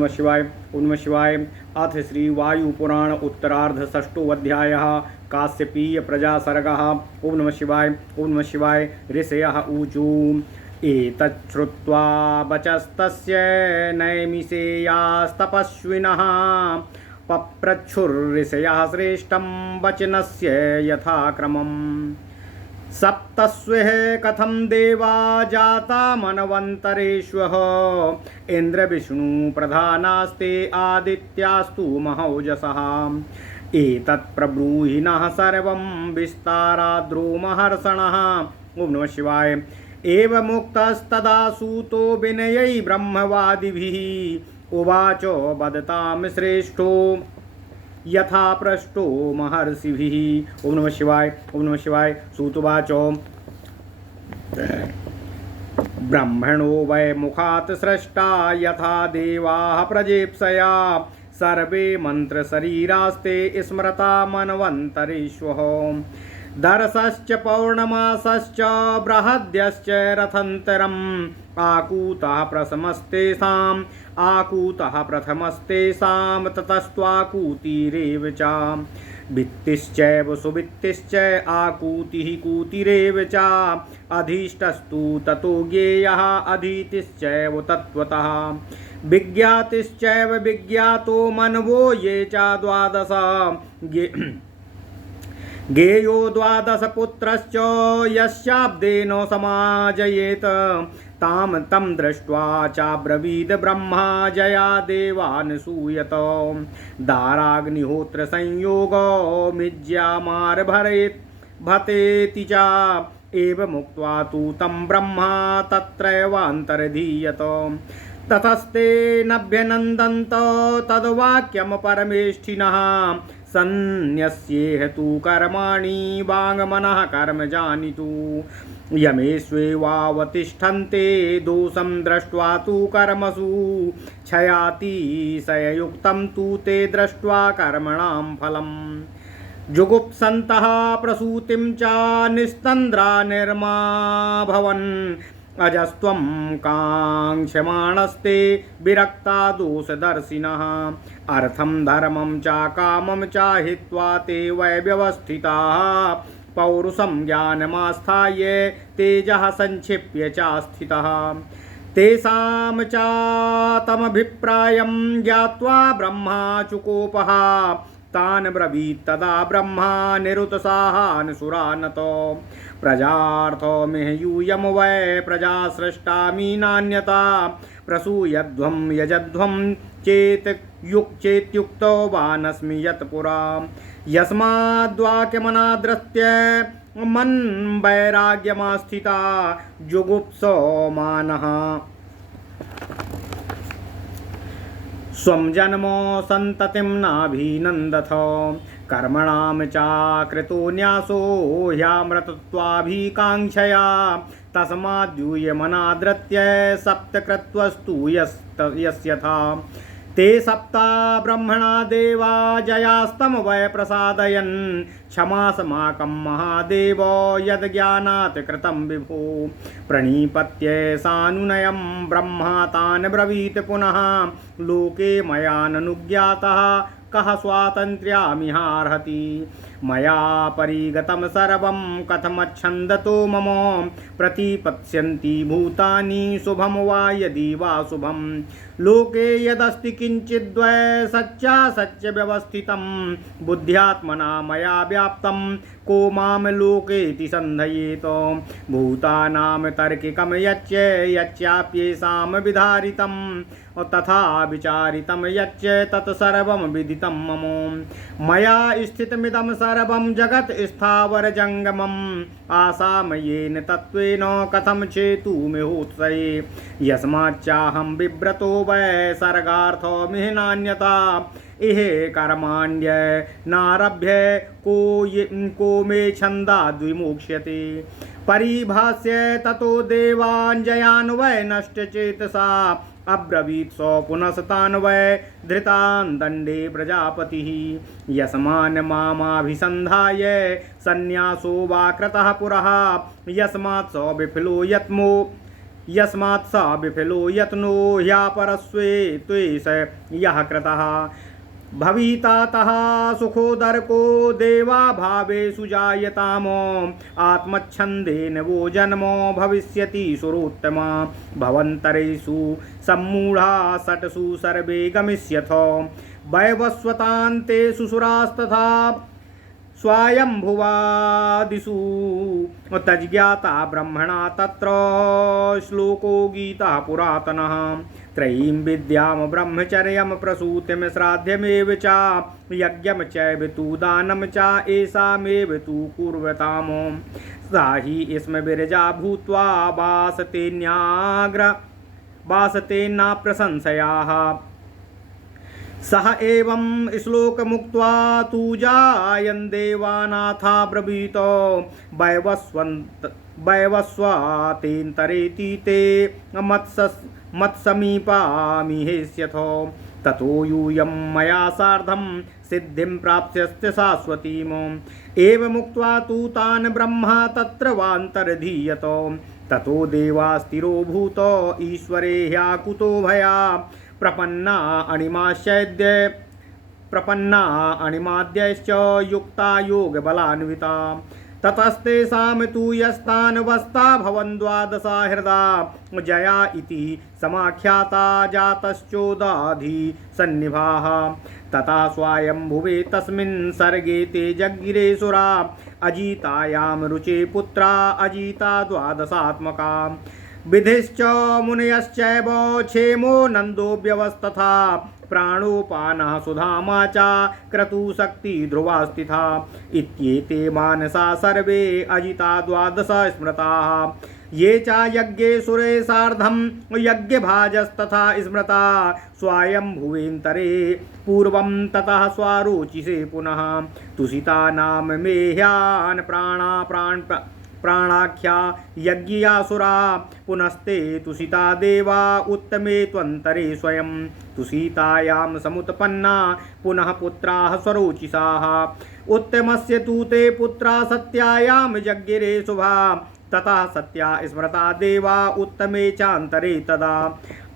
नमः शिवाय। ओम नमः शिवाय। अथ श्री वायु पुराण उत्तरार्ध षष्ठोऽध्यायः काश्यपीय प्रजा सर्गः। ओम नमः शिवाय। ओम नमः शिवाय। ऋषयः ऊचु एतत् श्रुत्वा वचस्तस्य नैमिषेयास्तपस्विनः पप्रच्छुर्ऋषयः श्रेष्ठं वचनस्य यथाक्रमम्। सप्तस्वेह कथम देवा जाता मनवंतरेष्वः इंद्र विष्णु प्रधानास्ते आदित्यास्तु महौजसः एतत् प्रब्रूहिणः सर्वं विस्ताराद्रो महर्षणः। ओम नमः शिवाय। एवमुक्तस्तदा सूतो विनयै ब्रह्मवादिभिः उवाच वदतां श्रेष्ठो यथा पृष्ठो महर्षिभिः। ओम नमः शिवाय। ओम नमः शिवाय। सूतुवाच ब्रह्मणो वै मुखात् सृष्टा यथा देवाः प्रजेप्सया सर्वे मंत्रशरीरास्ते स्मृता मनवन्तरेष्वः दर्शश्च पौर्णमासश्च बृहद्यश्च रथन्तरम् आकूतः प्रथमस्तेषां ततस्त्वाकूतिरेव च भित्तिश्चैव सुभित्तिश्च आकूतिः कूतिरेव च अधिष्ठस्तु ततो ज्ञेयः अधीतिश्चैव तत्त्वतः विज्ञातिश्चैव विज्ञातो मनवो ये च द्वादश ज्ञेयो द्वादश पुत्रश्च यस्याब्देन समाजयेत ताम तम दृष्ट्वा चाब्रवीद ब्रह्मा जया देवान् सूयत दाराग्निहोत्र संयोगो मिज्यामारभरेत् भतेति च एवमुक्त्वा तु तं ब्रह्मा तत्रैवान्तर्धीयत ततस्तेनभ्यनन्दन्त तद्वाक्यं परमेष्ठिनः सन्न्यस्येह तु कर्माणि वाङ्मनः कर्म जानितु यमेष्वेवावतिष्ठन्ते दोषं दृष्ट्वा तु कर्मसु क्षयातिशययुक्तं तु ते दृष्ट्वा कर्मणां फलम् जुगुप्सन्तः प्रसूतिं च निस्तन्द्रा निर्माभवन् अजस्त्वं काङ्क्षमाणस्ते विरक्ता दोषदर्शिनः अर्थं धर्मं च कामं च हित्वा ते वै व्यवस्थिताः पौरुषं ज्ञानमास्थाय तेजः संक्षिप्य च स्थितः तेषां च तमभिप्रायं ज्ञात्वा ब्रह्मा चुकोपः तान् ब्रवीत् तदा ब्रह्मा निरुत्साहान्सुरानतो प्रजार्थमिह यूयं वै प्रजा सृष्टामि नान्यता प्रसूयध्वं यजध्वं चेत्युक्तो वानस्मि यत्पुरा यस्माद्वाक्यमनादृत्य मन्वैराग्यमास्थिता जुगुप्सो मानः स्वं जन्म सन्ततिं नाभिनन्दथ कर्मणां चाकृतो न्यासो ह्यामृतत्वाभिकाङ्क्षया तस्माद्यूयमनादृत्य सप्तकृत्वस्तु यस्यथा ते सप्ता ब्रह्मणा देवा जयास्तं वै प्रसादयन् क्षमास्माकं महादेव यद्ज्ञानात् कृतं विभो प्रणिपत्य सानुनयं ब्रह्मा तान् ब्रवीत् पुनः लोके मया ननुज्ञातः कः स्वातन्त्र्यमिहार्हति मया परिगतं सर्वं कथमच्छन्दतो मम प्रतिपत्स्यन्ति भूतानि शुभं वा यदि वा शुभं लोके यदस्ति किञ्चिद्वै सच्चासत्यव्यवस्थितं बुद्ध्यात्मना मया व्याप्तं को मां लोकेति सन्धयेत भूतानां तार्किकं यच्चाप्येषां विधारितं तथा विचारितं यच्च तत्सर्वं विदितं मम मया स्थितमिदं सर्वं जगत् स्थावरजङ्गमम् आसामयेन तत्त्वेन कथं चेतुमिहोत्सये यस्माच्चाहं बिभ्रतो वै सर्गार्थमिह नान्यता इहे कर्माण्य नारभ्य को मे छन्दाद्विमोक्ष्यते परिभाष्य ततो देवाञ्जयान् वै नष्टचेतसा अब्रवीत् स पुनस्तान् वै धृतान् दण्डे प्रजापतिः यस्मान् मामाभिसन्धाय सन्न्यासो वा कृतः पुरः यस्मात् स विफलो यस्मात् स विफलो यत्नो ह्यापरस्वे त्वेष यः कृतः भवितातः सुखोदरको देवा भावेषु जायताम आत्मच्छन्देन वो जन्मो भविष्यति सुरोत्तमा भवन्तरेषु सम्मूढा षट्सु सर्वे गमिष्यथो वैवस्वतान्तेषु सुरास्तथा स्वायंभुवादिषु तज्ज्ञाता ब्रह्मणा तत्र श्लोको गीता पुरातनः त्रयीं विद्यां ब्रह्मचर्यं प्रसूतिं श्राद्धमेव च यज्ञं चैव तु दानं च एषामेव तु कुर्वताम् सा हि स्म विरजा भूत्वा वासतेनाप्रशंसयाः सह एवं श्लोकमुक्त्वा तु जायन् देवानाथा ब्रवीतो वैवस्वतेन्तरेति ते मत्समीपामिहेष्यथो ततो यूयं मया सार्धं सिद्धिं प्राप्स्यस्य शाश्वतीम् एवमुक्त्वा तु तान् ब्रह्मा तत्र वान्तर्धीयतो ततो देवास्तिरो भूतो ईश्वरे ह्याकुतो भया प्रपन्ना अणिमाद्यश्च युक्ता योगबलान्विता ततस्तेषां तु यस्तानवस्था भवन् द्वादशा हृदा जया इति समाख्याता जातश्चोदाधि सन्निभाः तथा स्वायंभुवे तस्मिन् सर्गे ते जज्ञिरे सुरा अजितायां रुचे पुत्रा अजिता द्वादशात्मका विधिश्च मुनयश्चैव क्षेमो नन्दो व्यवस्थथा प्राणोपानः सुधामा च क्रतुशक्ति ध्रुवास्तिथा इत्येते मानसा सर्वे अजिता द्वादश स्मृताः ये च यज्ञे सुरे सार्धं यज्ञभाजस्तथा स्मृता स्वायंभुवेन्तरे पूर्वं ततः स्वारोचिषे पुनः तुषिता नाम मेह्यान् प्राणाख्या यज्ञियासुरा पुनस्ते तुषिता देवा उत्तमे त्वन्तरे स्वयं तुषितायां समुत्पन्ना पुनः पुत्राः स्वरोचिषाः उत्तमस्य तु ते पुत्रा सत्यायां यज्ञिरे शुभा तथा सत्या स्मृता देवा उत्तमे चान्तरे तदा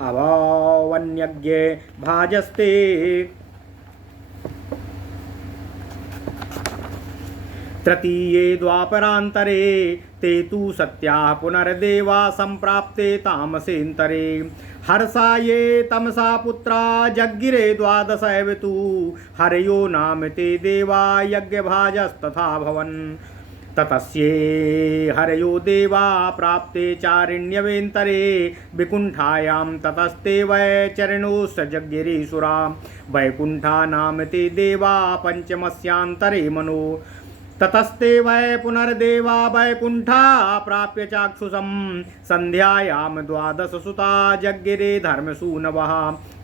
अभवन्यज्ञे भाजस्ते तृतीये द्वापरान्तरे ते तु सत्याः पुनर्देवा सम्प्राप्ते तामसेन्तरे हर्षाये तमसा पुत्रा जज्ञिरे द्वादश एव तु हरयो नाम ते देवा यज्ञभाजस्तथा भवन् ततस्ये हरयो देवा प्राप्ते चारिण्यवेन्तरे विकुण्ठायां ततस्ते वैचरणोश्च जज्ञिरेशुरा वैकुण्ठा नाम ते देवा पञ्चमस्यान्तरे मनो ततस्ते वै पुनर्देवा वैकुण्ठा प्राप्य चाक्षुषं सन्ध्यायां द्वादशसुता जज्ञिरे धर्मसूनवः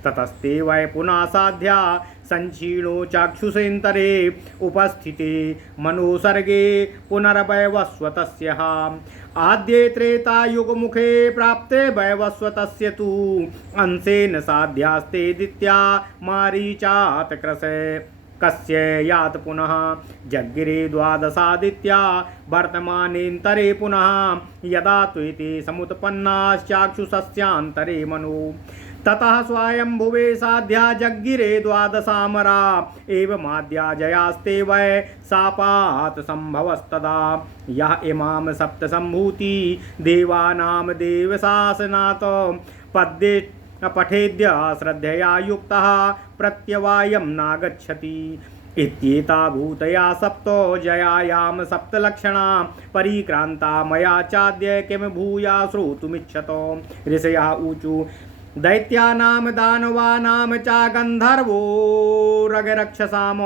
ततस्ते वै पुनः साध्या संक्षीणो चाक्षुषेन्तरे उपस्थिते मनोसर्गे पुनर्वैवस्वतस्य आद्ये त्रेतायुगमुखे प्राप्ते वैवस्वतस्य तु अंशेन साध्यास्ते दित्या मारीचातक्रसे कस्य यात पुनः जज्ञिरे द्वादशादित्या वर्तमानेन्तरे पुनः यदा त्वेते समुत्पन्नाश्चाक्षुषस्यान्तरे मनो ततः स्वायंभुवे साध्या जज्ञिरे द्वादशामरा एवमाद्या जयास्ते वै सापात् संभवस्तदा यः इमां सप्तसम्भूति देवानां देवशासनात् पद्ये पठेद्य श्रद्धया युक्तः प्रत्यवायं नागच्छति इत्येता भूतया सप्तो जयायां सप्तलक्षणा परिक्रांता मया चाद्य किं भूया श्रोतुमिच्छतो ऋषया ऊचु दैत्यानां दानवानां च गन्धर्वो रगरक्षसाम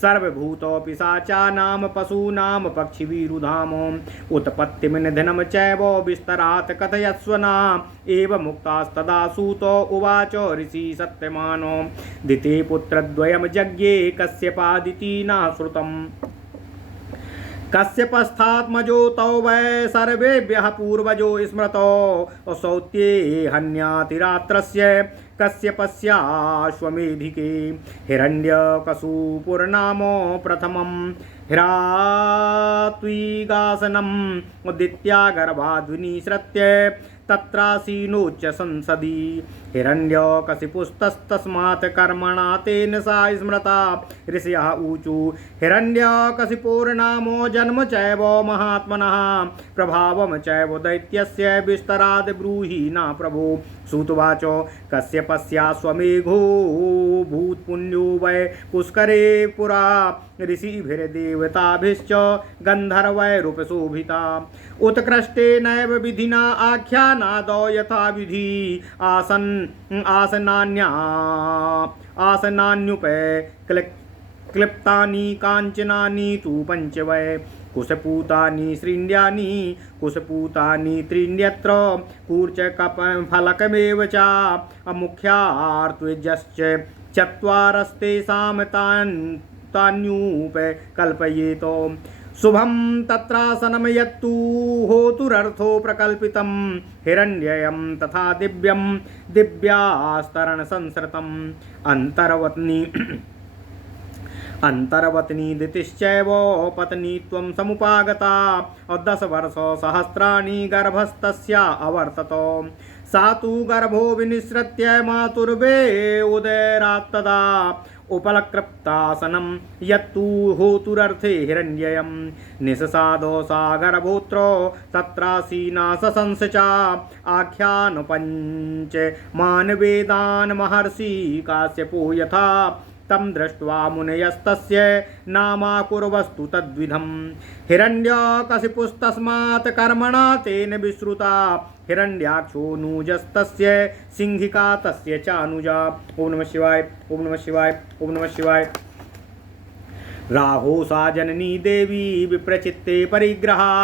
सर्वभूतो पिशाचानां पशूनां पक्षिवीरुधाम उत्पत्तिमिनिधनं चैव विस्तरात् कथयस्वना एव मुक्तास्तदा सूतो उवाच ऋषि सत्यमानो दिते पुत्रद्वयं जज्ञे कश्यपादिति न श्रुतम् कश्यपस्थात्मजो तौ वै सर्वेभ्यः पूर्वजो स्मृतो असौत्ये हन्यातिरात्रस्य कश्यपस्याश्वमेधिके हिरण्यकशुपुर्नामो प्रथमं हिरात्विगासनम् उदित्या गर्भाद्विनिसृत्य तत्रासीनोच्च संसदि हिरण्यकशिपुस्तस्मात् कर्मणा तेन सा स्मृता ऋषयः ऊचु हिरण्यकशिपुर्नामो जन्म चैव महात्मनः प्रभावं चैव दैत्यस्य विस्तराद् ब्रूहि न प्रभो सूतवाच कश्यपस्याश्वमेघो भूत्पुण्यो वै पुष्करे पुरा ऋषिभिर्देवताभिश्च गन्धर्वैरुपशोभिता उत्कृष्टेनैव विधिना आख्यानादौ यथा विधि आसनान्युपै क्लिप्तानि काञ्चनानि तु पञ्च वै कुशपूतानि श्रीन्द्यानि कुशपूतानि त्रीण्यत्र कूर्चकफलकमेव च अमुख्यार्त्विजश्च चत्वारस्तेषां तान्यूपे कल्पयेत शुभं तत्रासनं यत्तु होतुरर्थो प्रकल्पितं हिरण्ययं तथा दिव्यं दिव्यास्तरणसंसृतम् अंतर्वत्नी दितिश्चैव पत्नी त्वं समुपागता 10 वर्षसहस्राणि गर्भस्तस्या अवर्तत सा तु गर्भो विनिसृत्य मातुर्वे उदरात्तदा उपलकृप्तासनं यत्तु होतुरर्थे हिरण्ययं निससादो सा गर्भोत्रो तत्रासीना सशंस च आख्यान पञ्च मानवेदान् महर्षि काश्यपो यथा तं दृष्ट्वा मुनयस्तस्य नामाकुर्वस्तु तद्विधं हिरण्यकशिपुस्तस्मात् कर्मणा तेन विश्रुता हिरण्याक्षो नूजस्तस्य सिंहिका तस्य चानुजा। ओम नमः शिवाय ओम नमः शिवाय ओम नमः शिवाय। राहो सा जननी देवी विप्रचित्ते परिग्रहा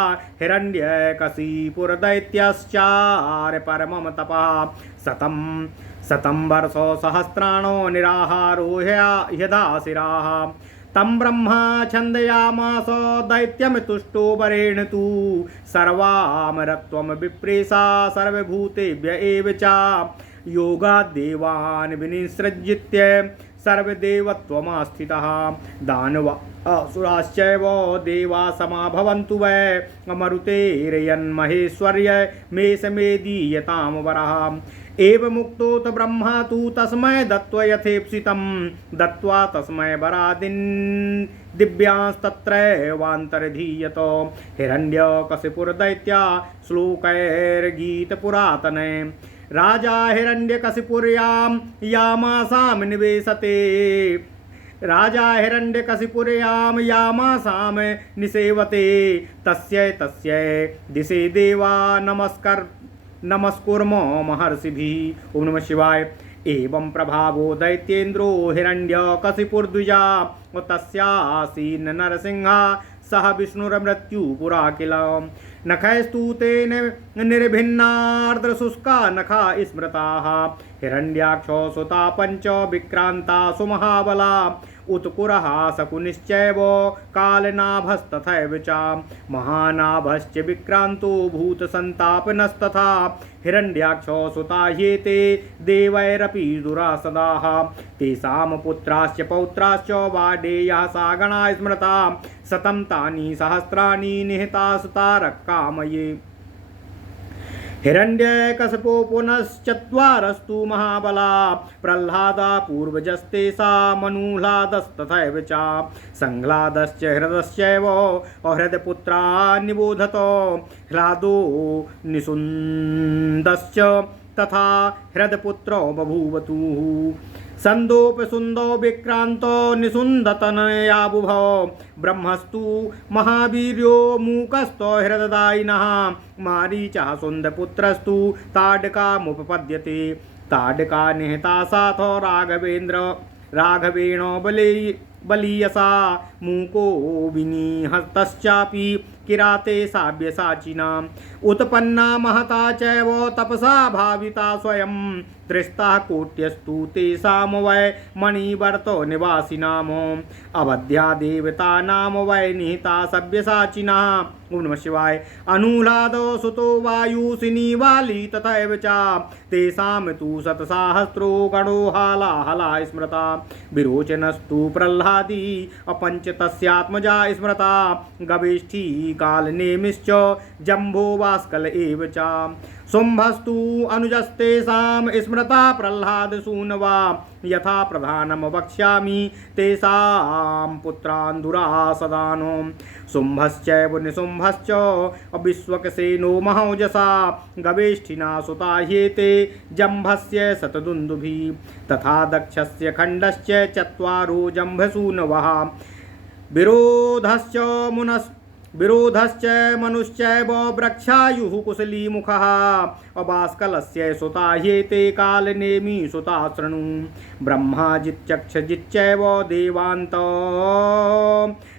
हिरण्यकशिपुर्दैत्यश्चार परमं तपः शतं वर्षो सहस्राणो निराहारो ह्यदाशिराः तं ब्रह्मा छन्दयामास दैत्यं तुष्टो वरेण तु सर्वामरत्वं विप्रेसा सर्वभूतेभ्य एव च योगाद्देवान् विनिसृज्य सर्वदेवत्वमास्थितः दानवासुराश्चैव देवा समाभवन्तु वै मरुतेर्यन्महेश्वर्य मेषमेदीयतां वरः एवमुक्तोत ब्रह्मा तु तस्मै दत्त्वा यथेप्सितं दत्त्वा तस्मै वरादिन् दिव्यांस्तत्रैवान्तर्धीयत हिरण्यकशिपुर्दैत्या श्लोकैर्गीतपुरातने राजा हिरण्यकशिपुर्यां यामासां निवेशते राजा हिरण्यकशिपुर्यां यामासां निसेवते तस्यै दिशे देवा नमस्कुर्म महर्षिभिः। ओम नमः शिवाय। एवं प्रभावो दैत्येन्द्रो हिरण्यकशिपुर्द्विजा तस्यासीन नरसिंहा सह विष्णुर्मृत्युपुरा किल नखैस्तु तेन निर्भिन्नार्द्रशुष्का नखा स्मृताः हिरण्याक्षो सुता पञ्च विक्रान्ता सुमहाबला उत्कुरः शकुनिश्चैव कालनाभस्तथैव च महानाभश्च विक्रान्तो भूतसन्तापनस्तथा हिरण्याक्षो सुता ह्येते देवैरपि दुरासदाः तेषां पुत्राश्च पौत्राश्च वाडेयाः सा गणा स्मृता शतं तानि सहस्राणि निहतास्तारकामये हिरण्यकशिपो पुनश्चत्वारस्तु महाबला प्रह्लादा पूर्वजस्तेषा मनुह्लादस्तथैव च संह्लादश्च हृदश्चैव हृदपुत्रा निबोधत ह्लादो निषुन्दश्च तथा हृदपुत्रो बभूवतुः संदोपसुन्दो विक्रान्तो निषुन्दतनयाबुभौ ब्रह्मस्तु महावीर्यो मूकस्तो हृददायिनः मारीचः सुन्दपुत्रस्तु ताडकामुपपद्यते ताडका निहता साथो राघवेण बलीयसा मूको विनिहतश्चापि किराते साव्यसाचिनाम् उत्पन्ना महता चैव तपसा भाविता स्वयं त्रिस्ता कोट्यस्तु तेषां वै मणिवर्तो निवासिनाम् अवध्या देवता नाम वै निहिता सव्यसाचिनः। ओम नमः शिवाय। अनुह्लादो सुतो वायुसिनी वाली तथैव च तेषां तु शतसाहस्रो गणो हाला स्मृता विरोचनस्तु प्रह्लादी अपञ्च तस्यात्मजा स्मृता गवेष्ठी कालनेमिश्च जम्भो वास्कल एव च शुम्भस्तु अनुजस्तेषां स्मृता प्रह्लादसूनवा यथा प्रधानं वक्ष्यामि तेषां पुत्रान् दुरासदानो शुम्भश्चैव निशुम्भश्च विश्वक्सेनो महौजसा गवेष्ठिना सुता ह्येते जम्भस्य शतदुन्दुभिः तथा दक्षस्य खण्डश्च चत्वारो जम्भसूनवः विरोधश्च मनुश्चैव वृक्षायुः कुशलीमुखः अबास्कलस्य सुता ह्येते कालनेमि सुता शृणु ब्रह्माजिच्चक्षजिच्चैव देवान्त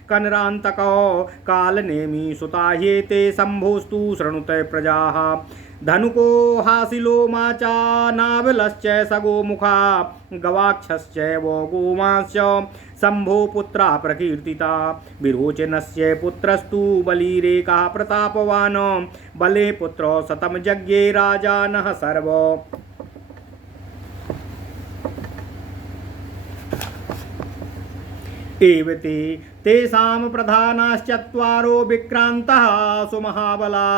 कनरान्तको कालनेमि सुता ह्येते शम्भोस्तु शृणुते प्रजाः धनुको हासिलो माचा नावलश्च सगोमुखा गवाक्षश्चैव गोमांश्च शम्भो पुत्रा प्रकीर्तिता विरोचनस्य पुत्रस्तु बलिरेकः प्रतापवान् बले पुत्रो शतं यज्ञे राजानः सर्व एवते तेषां प्रधानाश्चत्वारो विक्रान्तः सुमहाबला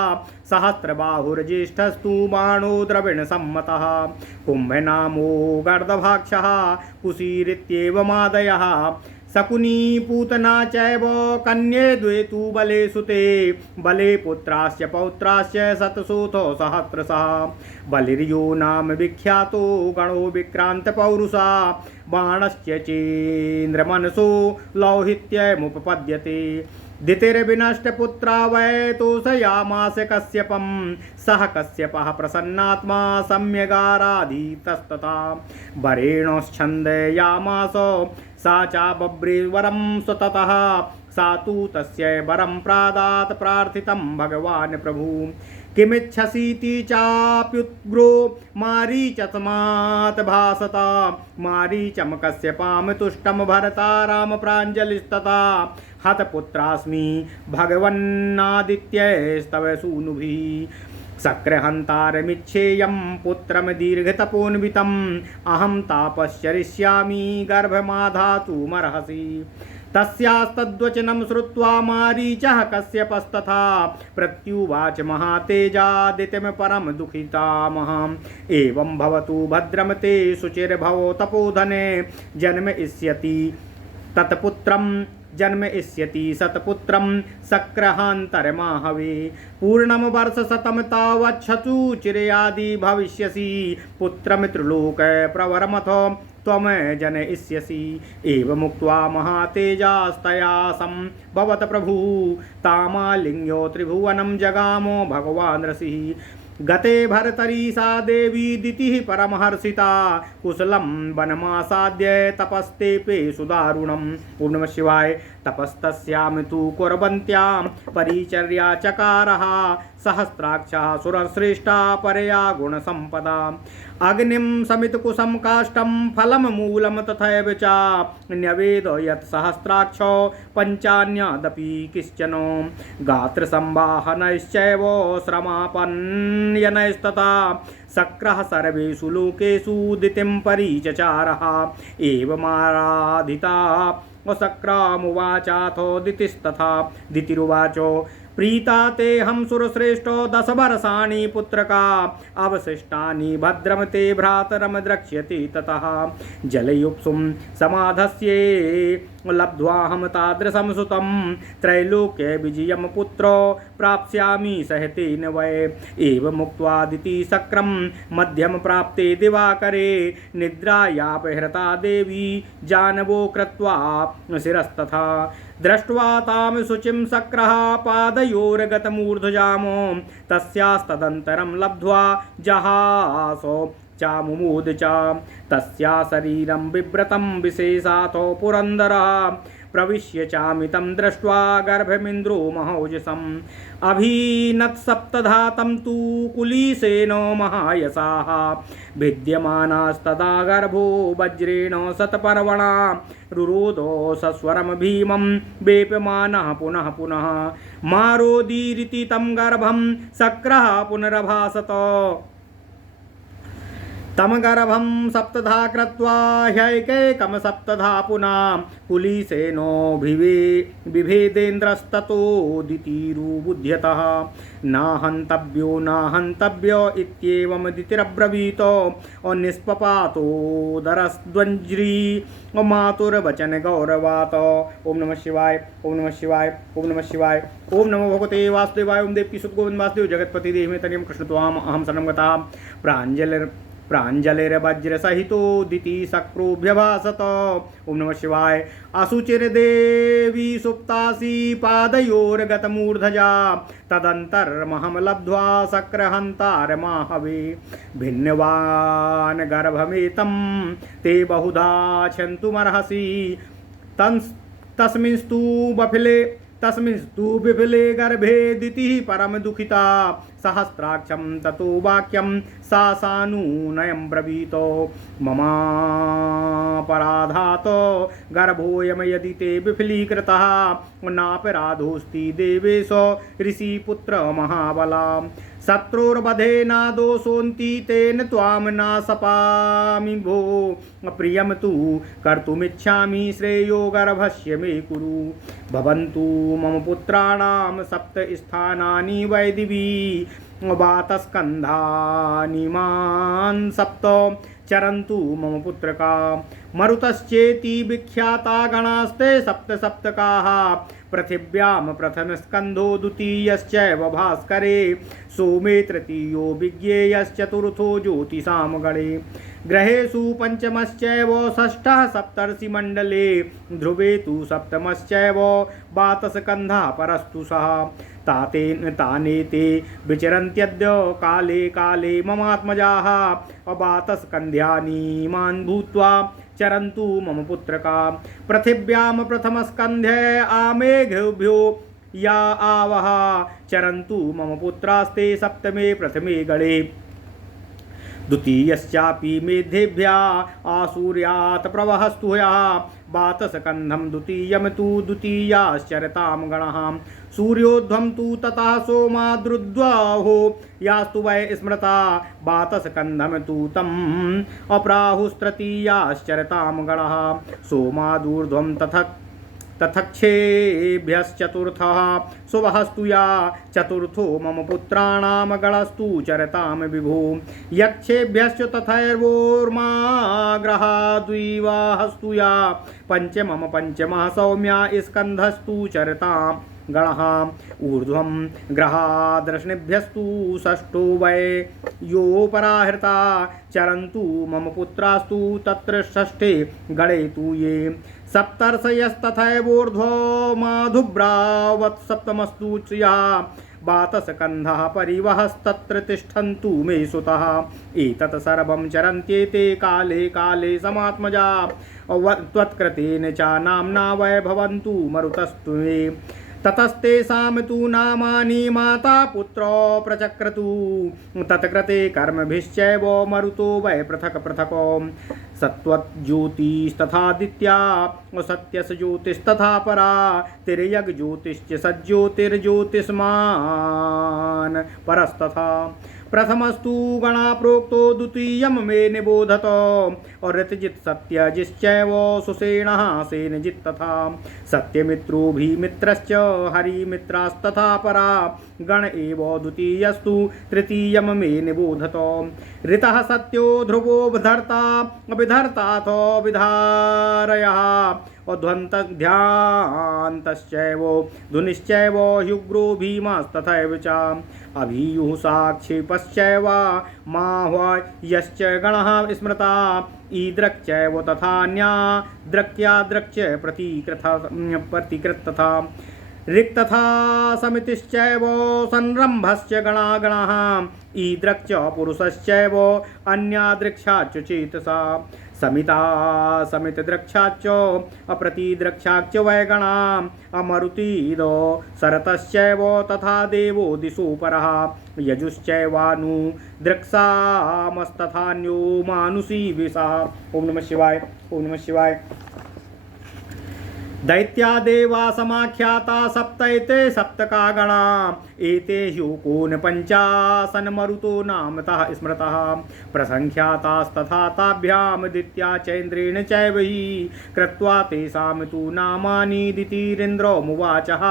सहस्रबाहुर्ज्येष्ठस्तु बाणो द्रविणसम्मतः कुम्भनामो गर्दभाक्षः कुशीरित्येवमादयः शकुनी पूतना चैव कन्ये द्वे तु बले सुते बले पुत्राश्च पौत्राश्च शतशोथो सहस्रशः बलिर्यो नाम विख्यातो गणो विक्रान्तपौरुषा बाणश्च चेन्द्रमनसो लौहित्यमुपपद्यते दितिर्विनष्टपुत्रा वै तोषयामास कश्यपं सः कश्यपः प्रसन्नात्मा सम्यगाराधीतस्तथा वरेणश्छन्दयामास सा चा बभ्रेवरं स्वततः सा तु तस्य वरं प्रादात् प्रार्थितं भगवान् प्रभु किमिच्छसीति चाप्युग्रो मारीचस्मात् भासता मारीचं कश्यपां तुष्टं भरता रामप्राञ्जलिस्तथा हतपुत्रास्मि भगवन्नादित्यैस्तव सूनुभिः शक्रहन्तारमिच्छेयं पुत्रं दीर्घतपोन्वितम् अहं तापश्चरिष्यामि गर्भमाधातुमर्हसि तस्यास्तद्वचनं श्रुत्वा मारीचः कश्यपस्तथा प्रत्युवाच महातेजादित्यं परं दुःखितामहम् एवं भवतु भद्रं ते शुचिर्भवो तपोधने जन्म इष्यति सत्पुत्रं शक्रहान्तरमाहवे पूर्णं वर्षशतं तावच्छतु चिरयादि भविष्यसि पुत्रं त्रिलोकप्रवरमथ त्वं जनयिष्यसि एवमुक्त्वा महातेजास्तया संभवत प्रभुः तामालिङ्ग्यो त्रिभुवनं जगामो भगवान् ऋषिः गते भर्तरि सा देवी दितिः परमहर्षिता कुशलं वनमासाद्य तपस्तेपे सुदारुणम् ओम नमः शिवाय तपस्तस्यां तु कुर्वन्त्यां परिचर्या चकारः सहस्राक्षः सुरश्रेष्ठा परया गुणसम्पदा अग्निं समितकुशं काष्ठं फलं मूलं तथैव च न्यवेद यत् सहस्राक्षो पञ्चान्यादपि किश्चन गात्रसंवाहनैश्चैव श्रमापन्यनैस्तथा शक्रः सर्वेषु लोकेषु दितिं परिचचारः एवमाराधिता शक्रामुवाचाथो दितिस्तथा दितिरुवाच प्रीता तेऽहं सुरश्रेष्ठो 10 वर्षाणि पुत्रका अवशिष्टानि भद्रं ते भ्रातरं द्रक्ष्यति ततः जलयुप्सुं समाधस्ये लब्ध्वाहं तादृशं सुतं त्रैलोक्ये विजयं पुत्रो प्राप्स्यामि सहतेन वै एवमुक्त्वा दितिशक्रं मध्यं प्राप्ते दिवाकरे निद्रायापहृता देवी जानवो कृत्वा शिरस्तथा दृष्ट्वा तां शुचिं शक्रः पादयोर्गतमूर्ध्वजामो तस्यास्तदन्तरं लब्ध्वा जहासो चामुमूद च तस्या शरीरं बिभ्रतं विशेषातो पुरन्दरः प्रविश्य चामितं दृष्ट्वा गर्भमिन्द्रो महौजसम् अभिनत्सप्तधातं तु कुलीसेनो महायसाः भिद्यमानास्तदा गर्भो वज्रेण शतपर्वणा रुरोधो सस्वरं भीमं वेप्यमानः पुनः पुनः मारोदीरिति तं गर्भं शक्रः पुनरभासत तमगर्भं सप्तधा कृत्वा ह्यैकैकं सप्तधा पुनः कुलीसेनो बिभेदेन्द्रस्ततोदितिरुबुध्यतः नाहन्तव्यो नाहन्तव्यो इत्येवमुदितिरब्रवीत निष्पपातोदरस्द्वञ्ज्री मातुर्वचन गौरवात। ओम नमः शिवाय, ओम नमः शिवाय, ओम नमः शिवाय। ओम नमो भगवते वासुदेवाय। ओम देवकी सुत गोविंद वासुदेव जगतपति देहि मे तनियं कृष्ण त्वाम अहम शरणं गता। प्राञ्जलिर्वज्रसहितोदिति शक्रोऽभ्यभासत। ओम नमः शिवाय। असुचिर्देवी सुप्तासी पादयोर्गतमूर्धजा तदन्तर्महं लब्ध्वा शक्रहन्तारमाहवे भिन्नवान् गर्भमेतं ते बहुधा क्षन्तुमर्हसि तस्मिंस्तु विफले गर्भे दितिः परम दुखिता सहस्राक्षं ततो वाक्यं सा सानूनयं ब्रवीतो ममापराधात् गर्भोऽयं यदि ते विफलीकृतः नापराधोऽस्ति देवेश ऋषिपुत्र महाबला शत्रुर्वधे न दोषोऽन्ति तेन त्वां न सपामि भो प्रियं तु कर्तुमिच्छामि श्रेयो गर्भस्य मे कुरु भवन्तु मम पुत्राणां सप्त स्थानानि वैदिवी वातस्कन्धानि मान् सप्त चरन्तु मम पुत्रका मरुतश्चेति विख्याता गणास्ते सप्त सप्तकाः पृथिव्यां प्रथमस्कन्धो द्वितीयश्चैव भास्करे सोमे तृतीयो विज्ञेयश्चतुर्थो ज्योतिषां गणे ग्रहेषु पञ्चमश्चैव षष्ठः सप्तर्षिमण्डले ध्रुवे तु सप्तमश्चैव वातस्कन्धः परस्तु सः तानेते विचरन्त्यद्य काले काले ममात्मजाः अवातस्कन्ध्यानि मान् भूत्वा चरन्तु मम पुत्रका पृथिव्यां प्रथमस्कन्धे आमेघ्यो या आवह चरन्तु मम पुत्रास्ते सप्तमे प्रथमे गणे द्वितीयश्चापि मेधेभ्या आसूर्यात् प्रवहस्तु यः वातस्कन्धं द्वितीयं तु द्वितीयाश्चरतां गणः सूर्योध्वं तु ततः सोमाद्रुद्वाहो यास्तु वै स्मृता वातस्कन्धं तु तम् अप्राहुस्तृतीयाश्चरतां गणः सोमादूर्ध्वं तथक्षेभ्यश्चतुर्थः सुवहस्तु या चतुर्थो मम पुत्राणां गणस्तु चरतां विभो यक्षेभ्यश्च तथैर्वोर्माग्रहा द्विवाहस्तु या पञ्चमः पञ्चमः सौम्या स्कन्धस्तु चरतां गणः ऊर्ध्वं ग्रहादर्शनेभ्यस्तु षष्ठो वै योपराहृता चरन्तु मम पुत्रास्तु तत्र षष्ठे गणे तु ये सप्तर्षयस्तथैवोर्ध्वो माधुभ्रावत् सप्तमस्तु यः वातस्कन्धः परिवहस्तत्र तिष्ठन्तु मे सुतः एतत् सर्वं चरन्त्येते काले काले समात्मजा त्वत्कृतेन च नाम्ना वै भवन्तु मरुतस्तु मे ततस्तेषां तु नामानि माता पुत्रो प्रचक्रतु तत्कृते कर्मभिश्चैव मरुतो वै पृथक् पृथक् सत्त्वज्योतिस्तथादित्या सत्यस ज्योतिस्तथा परा तिर्यग् ज्योतिश्च सज्ज्योतिर्ज्योतिष्मान् परस्तथा प्रथमस्तु गणा प्रोक्तो द्वितीयं मे निबोधत और ऋतजित् सत्यजिश्चैव सुसेनः सेनजित् तथा सत्यमित्रोऽभिमित्रश्च हरिमित्रास्तथा परा गण एव द्वितीयस्तु तृतीयं मे निबोधत ऋतः सत्यो ध्रुवो विधर्ताथो विधारयः ध्यान्तश्चैव धुनिश्चैव युग्रो भीमास्तथैव च अभियुः साक्षेपश्चैव माह्वयश्च गणः स्मृता ईदृक्चैव तथान्या द्रक्याद्रक्च प्रतिकृतथा ऋक्तथा समितिश्चैव संरम्भश्च गणा गणः ईदृक् च पुरुषश्चैव अन्यादृक्षाच्च चेतसा समिता समितद्रक्षाच्च अप्रतिद्रक्षाच्च वै गणा अमरुतीदो शरतश्चैव तथा देवो दिशो परः यजुश्चैवानु द्रक्षामस्तथान्यो मानुषी विषा। ओम नमः शिवाय, ओम नमः शिवाय। दैत्या देवा समाख्याता सप्तैते सप्तका गणा एतेषु कोन पंचासन मरुतो नामतः स्मृतः प्रसंख्यातास्तथा ताभ्यां दित्या चैन्द्रेण चैव हि कृत्वा तेषां तु नामानि दितिरिन्द्रोमुवाचः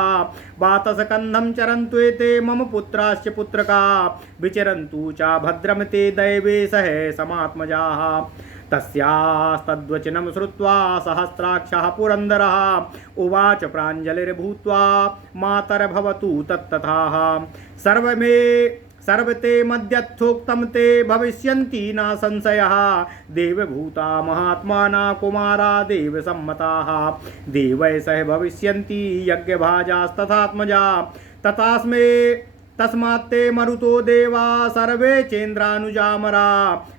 वातसकन्धं चरन्त्वेते मम पुत्राश्च पुत्रका विचरन्तु च भद्रं ते दैवे सह समात्मजाः तस्यास्तद्वचनं श्रुत्वा सहस्राक्षः पुरन्दरः उवाच प्राञ्जलिर्भूत्वा मातर्भवतु तत्तथाः सर्वते मध्यस्थोक्तं ते भविष्यन्ति न संशयः देवभूता महात्माना कुमारा देवसम्मताः देवैः सह भविष्यन्ति यज्ञभाजास्तथात्मजा तस्मात्ते मरुतो देवा सर्वे चेन्द्रानुजामरा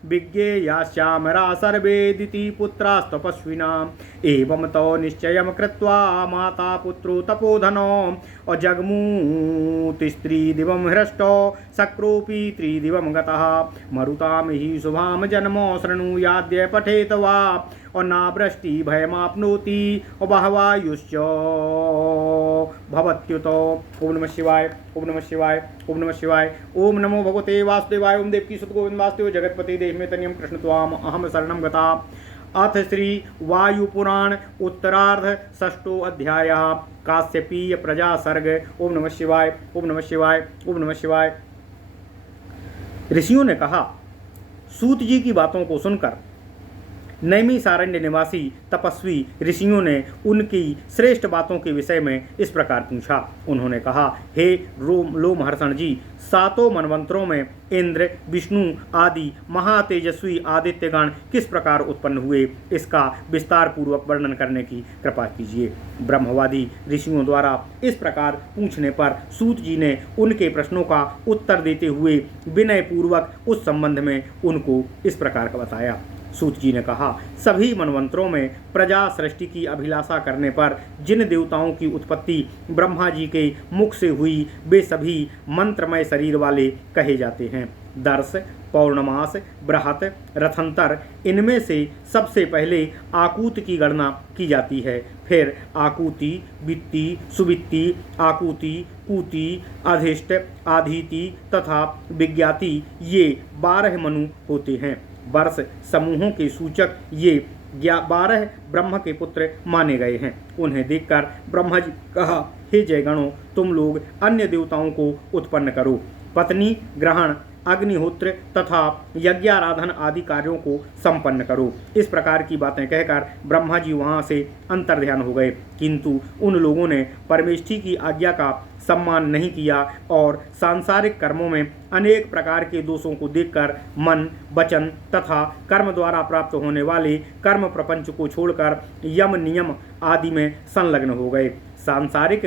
विज्ञेयाश्चामरा सर्वे दिति पुत्रास्तपस्विना एवं तो निश्चयं कृत्वा माता पुत्रो तपोधनो अजग्मूतिस्त्रिदिवं हृष्टो शक्रोऽपि त्रिदिवं गतः मरुतां हि शुभां जन्मो शृणुयाद्य पठेत वा और नावृष्टि भयमाप्नोति और बहवायुश्च भवत्युतो। ओम नमः शिवाय, ओम नमः शिवाय, ओम नमः शिवाय। ओम नमो भगवते वासुदेवाय। ओम देवकी सुत गोविंद वासुदेव जगतपति देहमेतनियं कृष्ण त्वाम अहम शरणं गता। अथ श्री वायुपुराण उत्तरार्ध षष्ठो अध्यायः काश्यपीय प्रजा सर्ग। ओम नमः शिवाय, ओम नमः शिवाय, ओम नमः शिवाय। ऋषियों ने कहा, सूत जी की बातों को सुनकर नैमिषारण्य निवासी तपस्वी ऋषियों ने उनकी श्रेष्ठ बातों के विषय में इस प्रकार पूछा। उन्होंने कहा, हे लोमहर्षण जी, सातों मनवंतरों में इंद्र, विष्णु आदि महातेजस्वी आदित्यगण किस प्रकार उत्पन्न हुए, इसका विस्तार पूर्वक वर्णन करने की कृपा कीजिए। ब्रह्मवादी ऋषियों द्वारा इस प्रकार पूछने पर सूत जी ने उनके प्रश्नों का उत्तर देते हुए विनय पूर्वक उस संबंध में उनको इस प्रकार का बताया। सूत जी ने कहा, सभी मनवंतरों में प्रजा सृष्टि की अभिलाषा करने पर जिन देवताओं की उत्पत्ति ब्रह्मा जी के मुख से हुई वे सभी मंत्रमय शरीर वाले कहे जाते हैं। दर्श, पौर्णमास, बृहत, रथंतर, इनमें से सबसे पहले आकूत की गणना की जाती है। फिर आकूति, वित्ती, सुवित्ती, आकूति, कूति, अधिष्ट, आधीति तथा विज्ञाति, ये 12 मनु होते हैं। वर्ष समूहों के सूचक ये 12 ब्रह्म के पुत्र माने गए हैं। उन्हें देखकर ब्रह्मा जी कहा, हे जयगणों, तुम लोग अन्य देवताओं को उत्पन्न करो, पत्नी ग्रहण, अग्निहोत्र तथा यज्ञाराधन आदि कार्यों को संपन्न करो। इस प्रकार की बातें कहकर ब्रह्मा जी वहाँ से अंतर्ध्यान हो गए, किंतु उन लोगों ने परमेष्ठी की आज्ञा का सम्मान नहीं किया और सांसारिक कर्मों में अनेक प्रकार के दोषों को देखकर मन, वचन तथा कर्म द्वारा प्राप्त होने वाले कर्म प्रपंच को छोड़कर यम नियम आदि में संलग्न हो गए। सांसारिक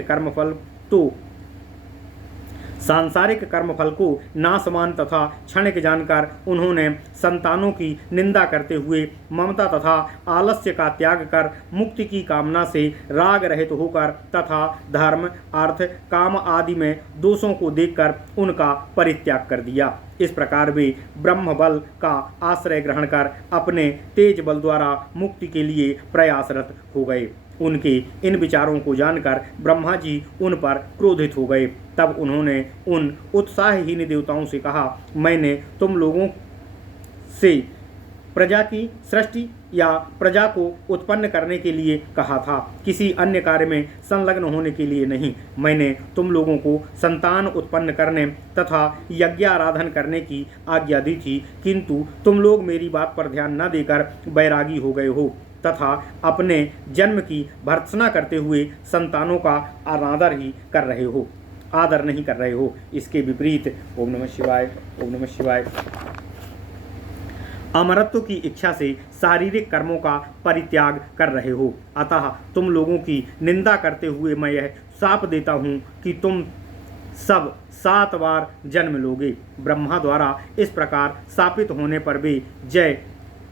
कर्मफल को नासमान तथा क्षणिक जानकर उन्होंने संतानों की निंदा करते हुए ममता तथा आलस्य का त्याग कर मुक्ति की कामना से राग रहित होकर तथा धर्म, अर्थ, काम आदि में दोषों को देखकर उनका परित्याग कर दिया। इस प्रकार वे ब्रह्म बल का आश्रय ग्रहण कर अपने तेज बल द्वारा मुक्ति के लिए प्रयासरत हो गए। उनके इन विचारों को जानकर ब्रह्मा जी उन पर क्रोधित हो गए। तब उन्होंने उन उत्साहहीन देवताओं से कहा, मैंने तुम लोगों से प्रजा की सृष्टि या प्रजा को उत्पन्न करने के लिए कहा था, किसी अन्य कार्य में संलग्न होने के लिए नहीं। मैंने तुम लोगों को संतान उत्पन्न करने तथा यज्ञाराधन करने की आज्ञा दी थी, किंतु तुम लोग मेरी बात पर ध्यान न देकर बैरागी हो गए हो तथा अपने जन्म की भर्त्सना करते हुए संतानों का अनादर ही कर रहे हो, आदर नहीं कर रहे हो। इसके विपरीत ओम नमः शिवाय, ओम नमः शिवाय, अमरत्व की इच्छा से शारीरिक कर्मों का परित्याग कर रहे हो। अतः तुम लोगों की निंदा करते हुए मैं यह शाप देता हूँ कि तुम सब 7 बार जन्म लोगे। ब्रह्मा द्वारा इस प्रकार शापित होने पर वे जय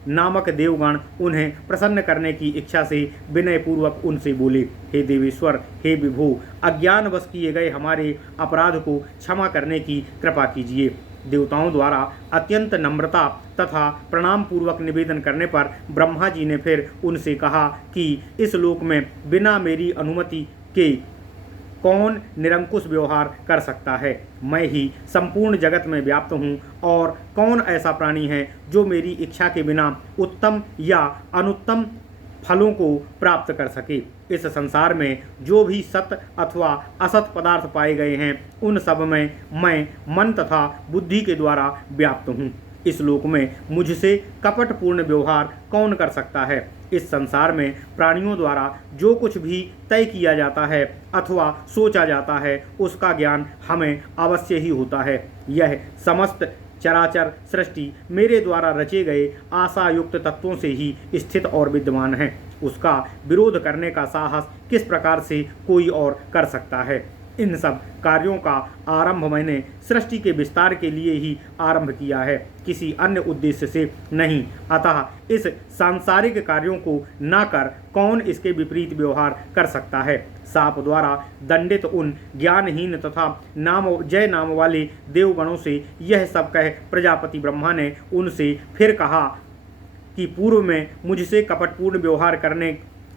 नामक देवगण उन्हें प्रसन्न करने की इच्छा से विनय पूर्वक उनसे बोले, हे देवेश्वर, हे विभो, अज्ञानवश किए गए हमारे अपराध को क्षमा करने की कृपा कीजिए। देवताओं द्वारा अत्यंत नम्रता तथा प्रणाम पूर्वक निवेदन करने पर ब्रह्मा जी ने फिर उनसे कहा कि इस लोक में बिना मेरी अनुमति के कौन निरंकुश व्यवहार कर सकता है। मैं ही संपूर्ण जगत में व्याप्त हूँ और कौन ऐसा प्राणी है जो मेरी इच्छा के बिना उत्तम या अनुत्तम फलों को प्राप्त कर सके। इस संसार में जो भी सत अथवा असत पदार्थ पाए गए हैं उन सब में मैं मन तथा बुद्धि के द्वारा व्याप्त हूँ। इस लोक में मुझसे कपटपूर्ण व्यवहार कौन कर सकता है। इस संसार में प्राणियों द्वारा जो कुछ भी तय किया जाता है अथवा सोचा जाता है उसका ज्ञान हमें अवश्य ही होता है। यह समस्त चराचर सृष्टि मेरे द्वारा रचे गए आशायुक्त तत्वों से ही स्थित और विद्यमान है। उसका विरोध करने का साहस किस प्रकार से कोई और कर सकता है। इन सब कार्यों का आरंभ मैंने सृष्टि के विस्तार के लिए ही आरंभ किया है, किसी अन्य उद्देश्य से नहीं। अतः इस सांसारिक कार्यों को न कर कौन इसके विपरीत व्यवहार कर सकता है। साप द्वारा दंडित उन ज्ञानहीन तथा जय नाम वाले देवगणों से यह सब कह प्रजापति ब्रह्मा ने उनसे फिर कहा कि पूर्व में मुझसे कपटपूर्ण व्यवहार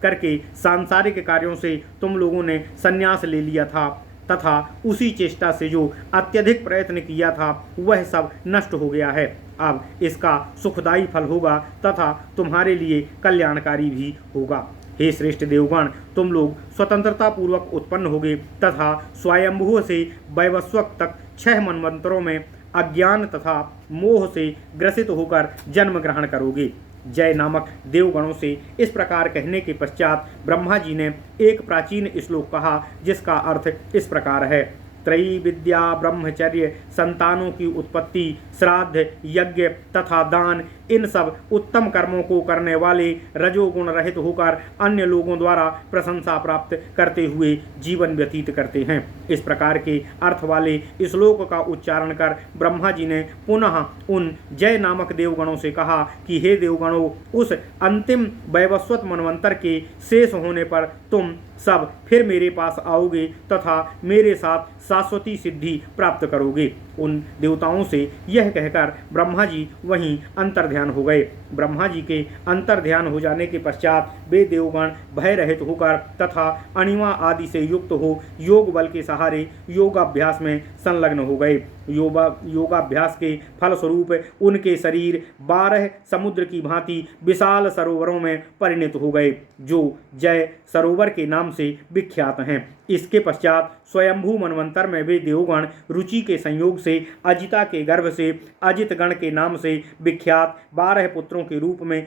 करके सांसारिक कार्यों से तुम लोगों ने संन्यास ले लिया था तथा उसी चेष्टा से जो अत्यधिक प्रयत्न किया था वह सब नष्ट हो गया है। अब इसका सुखदायी फल होगा तथा तुम्हारे लिए कल्याणकारी भी होगा। हे श्रेष्ठ देवगण, तुम लोग स्वतंत्रता पूर्वक उत्पन्न होगे तथा स्वयंभू से वैवस्वत तक 6 मनवंतरों में अज्ञान तथा मोह से ग्रसित होकर जन्म ग्रहण करोगे। जय नामक देवगणों से इस प्रकार कहने के पश्चात ब्रह्मा जी ने एक प्राचीन श्लोक कहा जिसका अर्थ इस प्रकार है। त्रयी विद्या ब्रह्मचर्य संतानों की उत्पत्ति श्राद्ध यज्ञ तथा दान इन सब उत्तम कर्मों को करने वाले रजोगुण रहित होकर अन्य लोगों द्वारा प्रशंसा प्राप्त करते हुए जीवन व्यतीत करते हैं। इस प्रकार के अर्थ वाले श्लोक का उच्चारण कर ब्रह्मा जी ने पुनः उन जय नामक देवगणों से कहा कि हे देवगणों, उस अंतिम वैवस्वत मनवंतर के शेष होने पर तुम सब फिर मेरे पास आओगे तथा मेरे साथ शाश्वती सिद्धि प्राप्त करोगे। उन देवताओं से यह कहकर ब्रह्मा जी वहीं अंतर्ध्यान हो गए। ब्रह्मा जी के अंतर्ध्यान हो जाने के पश्चात वे देवगण भय रहित होकर तथा अणिमा आदि से युक्त हो योग बल के सहारे योगाभ्यास में संलग्न हो गए। योगाभ्यास के फलस्वरूप उनके शरीर 12 समुद्र की भांति विशाल सरोवरों में परिणत हो गए जो जय सरोवर के नाम से विख्यात हैं। इसके पश्चात स्वयंभू मनवंतर में वे देवगण रुचि के संयोग से अजिता के गर्भ से अजित गण के नाम से विख्यात 12 पुत्रों के रूप में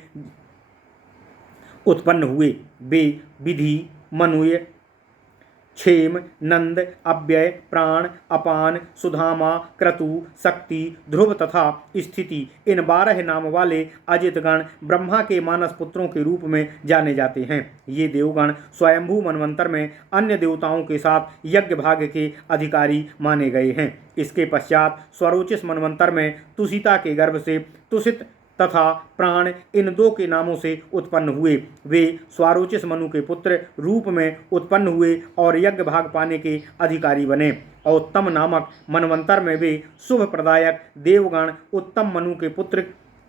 उत्पन्न हुए। वे विधि, मनुय, क्षेम, नंद, अव्यय, प्राण, अपान, सुधामा, क्रतु, शक्ति, ध्रुव तथा स्थिति इन 12 नाम वाले अजित गण ब्रह्मा के मानस पुत्रों के रूप में जाने जाते हैं। ये देवगण स्वयंभू मनवंतर में अन्य देवताओं के साथ यज्ञ भाग के अधिकारी माने गए हैं। इसके पश्चात स्वरोचिष मनवंतर में तुषिता के गर्भ से तुषित तथा प्राण इन 2 के नामों से उत्पन्न हुए। वे स्वारोचिष मनु के पुत्र रूप में उत्पन्न हुए और यज्ञ भाग पाने के अधिकारी बने। उत्तम नामक मनवंतर में वे शुभ प्रदायक देवगण उत्तम मनु के पुत्र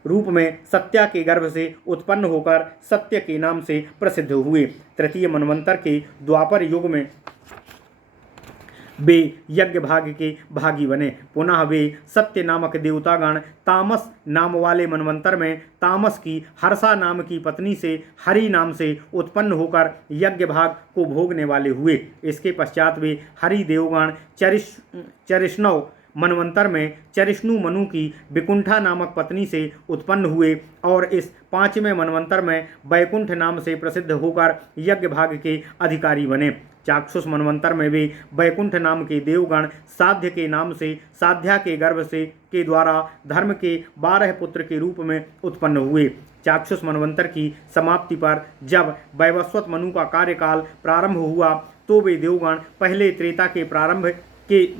रूप में सत्या के गर्भ से उत्पन्न होकर सत्य के नाम से प्रसिद्ध हुए। तृतीय मनवंतर के द्वापर युग में वे यज्ञ भाग के भागी बने। पुनः वे सत्य नामक देवतागण तामस नाम वाले मनवंतर में तामस की हर्षा नाम की पत्नी से हरि नाम से उत्पन्न होकर यज्ञ भाग को भोगने वाले हुए। इसके पश्चात वे हरि देवगण चरिष्णव मनवंतर में चरिष्णु मनु की विकुंठा नामक पत्नी से उत्पन्न हुए और इस 5वें मनवंतर में वैकुंठ नाम से प्रसिद्ध होकर यज्ञ भाग के अधिकारी बने। चाक्षुष मनवंतर में वे वैकुंठ नाम के देवगण साध्य के नाम से साध्या के गर्भ से के द्वारा धर्म के 12 पुत्र के रूप में उत्पन्न हुए। चाक्षुष मनवंतर की समाप्ति पर जब वैवस्वत मनु का कार्यकाल प्रारंभ हुआ तो वे देवगण पहले त्रेता के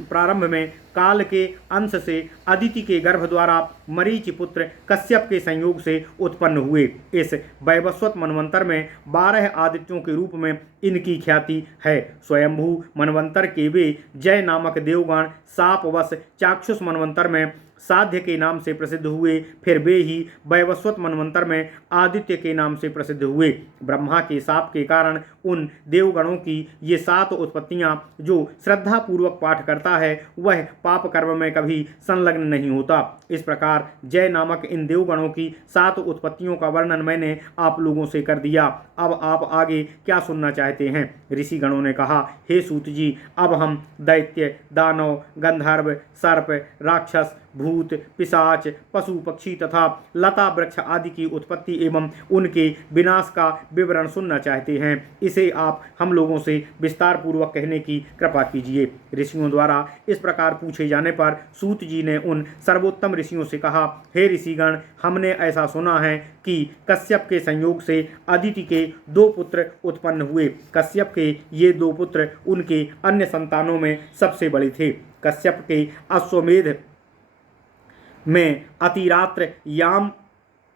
प्रारंभ में काल के अंश से अदिति के गर्भ द्वारा मरीचि पुत्र कश्यप के संयोग से उत्पन्न हुए। इस वैवस्वत मनवंतर में 12 आदित्यों के रूप में इनकी ख्याति है। स्वयंभू मनवंतर के वे जय नामक देवगण सापवश चाक्षुष मनवंतर में साध्य के नाम से प्रसिद्ध हुए। फिर वे ही वैवस्वत मनवंतर में आदित्य के नाम से प्रसिद्ध हुए। ब्रह्मा के शाप के कारण उन देवगणों की ये 7 उत्पत्तियां जो श्रद्धापूर्वक पाठ करता है वह पाप कर्म में कभी संलग्न नहीं होता। इस प्रकार जय नामक इन देवगणों की 7 उत्पत्तियों का वर्णन मैंने आप लोगों से कर दिया। अब आप आगे क्या सुनना चाहते हैं? ऋषिगणों ने कहा, हे सूत जी, अब हम दैत्य, दानव, गंधर्व, सर्प, राक्षस, भूत, पिशाच, पशु पक्षी तथा लता वृक्ष आदि की उत्पत्ति एवं उनके विनाश का विवरण सुनना चाहते हैं। इसे आप हम लोगों से विस्तार पूर्वक कहने की कृपा कीजिए। ऋषियों द्वारा इस प्रकार पूछे जाने पर सूत जी ने उन सर्वोत्तम ऋषियों से कहा, हे ऋषिगण, हमने ऐसा सुना है कि कश्यप के संयोग से अदिति के 2 पुत्र उत्पन्न हुए। कश्यप के ये 2 पुत्र उनके अन्य संतानों में सबसे बड़े थे। कश्यप के अश्वमेध में अतिरात्र याम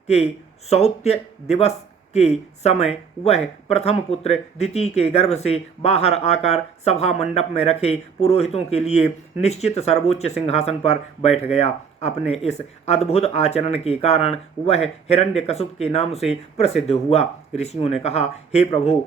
के सौत्य दिवस के समय वह प्रथम पुत्र दिति के गर्भ से बाहर आकर सभा मंडप में रखे पुरोहितों के लिए निश्चित सर्वोच्च सिंहासन पर बैठ गया। अपने इस अद्भुत आचरण के कारण वह हिरण्यकशिपु के नाम से प्रसिद्ध हुआ। ऋषियों ने कहा, हे प्रभु,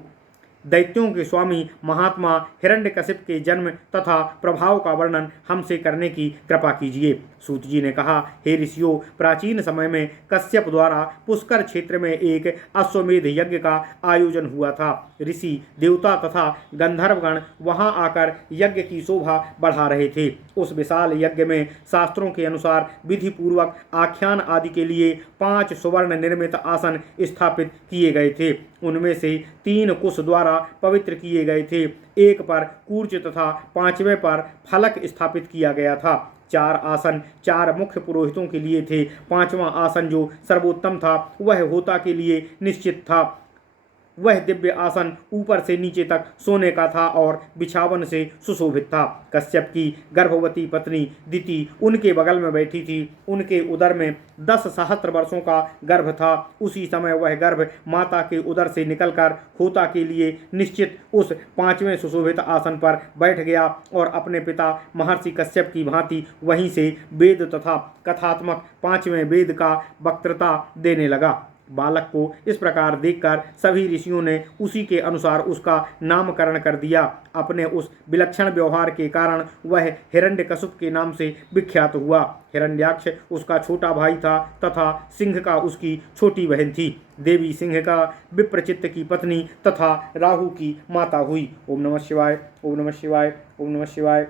दैत्यों के स्वामी महात्मा हिरण्यकशिपु के जन्म तथा प्रभाव का वर्णन हमसे करने की कृपा कीजिए। सूत जी ने कहा, हे ऋषियों, प्राचीन समय में कश्यप द्वारा पुष्कर क्षेत्र में एक अश्वमेध यज्ञ का आयोजन हुआ था। ऋषि, देवता तथा गंधर्वगण वहां आकर यज्ञ की शोभा बढ़ा रहे थे। उस विशाल यज्ञ में शास्त्रों के अनुसार विधि पूर्वक आख्यान आदि के लिए 5 सुवर्ण निर्मित आसन स्थापित किए गए थे। उनमें से 3 कुश द्वारा पवित्र किए गए थे, एक पर कूर्च तथा 5वें पर फलक स्थापित किया गया था। 4 आसन 4 मुख्य पुरोहितों के लिए थे। 5वां आसन जो सर्वोत्तम था वह होता के लिए निश्चित था। वह दिव्य आसन ऊपर से नीचे तक सोने का था और बिछावन से सुशोभित था। कश्यप की गर्भवती पत्नी दिति उनके बगल में बैठी थी। उनके उदर में 10 सहस्त्र वर्षों का गर्भ था। उसी समय वह गर्भ माता के उदर से निकलकर होता के लिए निश्चित उस 5वें सुशोभित आसन पर बैठ गया और अपने पिता महर्षि कश्यप की भांति वहीं से वेद तथा कथात्मक 5वें वेद का वक्तृता देने लगा। बालक को इस प्रकार देखकर सभी ऋषियों ने उसी के अनुसार उसका नामकरण कर दिया। अपने उस विलक्षण व्यवहार के कारण वह हिरण्यकशिपु के नाम से विख्यात हुआ। हिरण्याक्ष उसका छोटा भाई था तथा सिंह का उसकी छोटी बहन थी। देवी सिंह का विप्रचित्त की पत्नी तथा राहु की माता हुई। ओम नमः शिवाय, ओम नमः शिवाय, ओम नमः शिवाय।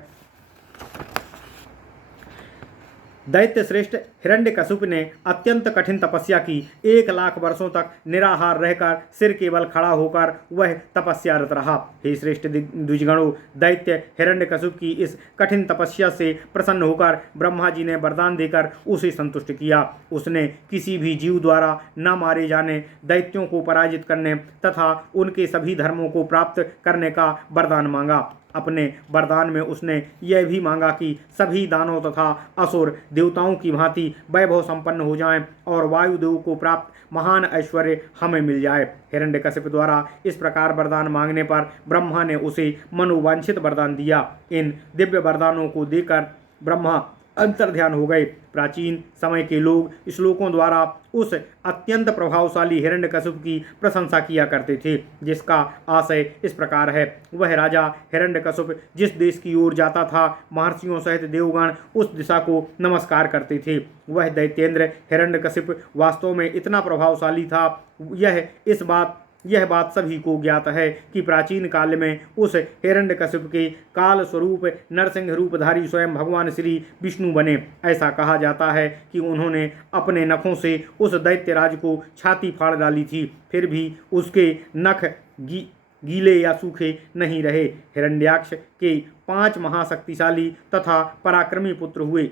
दैत्य श्रेष्ठ हिरण्यकशिपु ने अत्यंत कठिन तपस्या की। 1 लाख वर्षों तक निराहार रहकर सिर केवल खड़ा होकर वह तपस्यारत रहा। हे श्रेष्ठ द्विजगणों, दैत्य हिरण्यकशिपु की इस कठिन तपस्या से प्रसन्न होकर ब्रह्मा जी ने वरदान देकर उसे संतुष्ट किया। उसने किसी भी जीव द्वारा न मारे जाने, दैत्यों को पराजित करने तथा उनके सभी धर्मों को प्राप्त करने का वरदान मांगा। अपने वरदान में उसने यह भी मांगा कि सभी दानव तथा असुर देवताओं की भांति वैभव संपन्न हो जाएं और वायुदेव को प्राप्त महान ऐश्वर्य हमें मिल जाए। हिरण्यकशिपु द्वारा इस प्रकार वरदान मांगने पर ब्रह्मा ने उसे मनोवांछित वरदान दिया। इन दिव्य वरदानों को देकर ब्रह्मा अंतर्ध्यान हो गए। प्राचीन समय के लोग श्लोकों द्वारा उस अत्यंत प्रभावशाली हिरण्यकशिपु की प्रशंसा किया करते थे, जिसका आशय इस प्रकार है। वह राजा हिरण्यकशिपु जिस देश की ओर जाता था, महर्षियों सहित देवगण उस दिशा को नमस्कार करते थे। वह दैत्येंद्र हिरण्यकशिपु वास्तव में इतना प्रभावशाली था। यह बात सभी को ज्ञात है कि प्राचीन काल में उस हिरण्यकशिपु के काल स्वरूप नरसिंह रूपधारी स्वयं भगवान श्री विष्णु बने। ऐसा कहा जाता है कि उन्होंने अपने नखों से उस दैत्यराज को छाती फाड़ डाली थी, फिर भी उसके नख गीले या सूखे नहीं रहे। हिरण्याक्ष के 5 महाशक्तिशाली तथा पराक्रमी पुत्र हुए,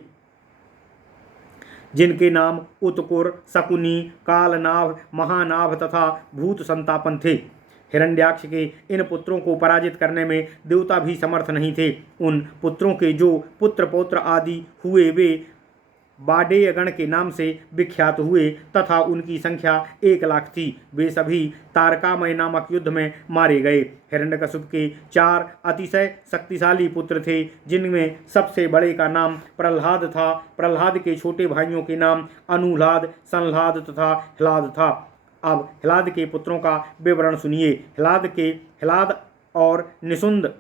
जिनके नाम उत्कुर, शकुनी, कालनाभ, महानाभ तथा भूत संतापन थे। हिरण्याक्ष के इन पुत्रों को पराजित करने में देवता भी समर्थ नहीं थे। उन पुत्रों के जो पुत्र पौत्र आदि हुए वे बाडेयगण के नाम से विख्यात हुए तथा उनकी संख्या 1,00,000 थी। वे सभी तारकामय नामक युद्ध में मारे गए। हिरण्यकशिपु के 4 अतिशय शक्तिशाली पुत्र थे, जिनमें सबसे बड़े का नाम प्रह्लाद था। प्रह्लाद के छोटे भाइयों के नाम अनुह्लाद, संह्लाद तथा ह्लाद था। अब ह्लाद के पुत्रों का विवरण सुनिए। ह्लाद और निषुंद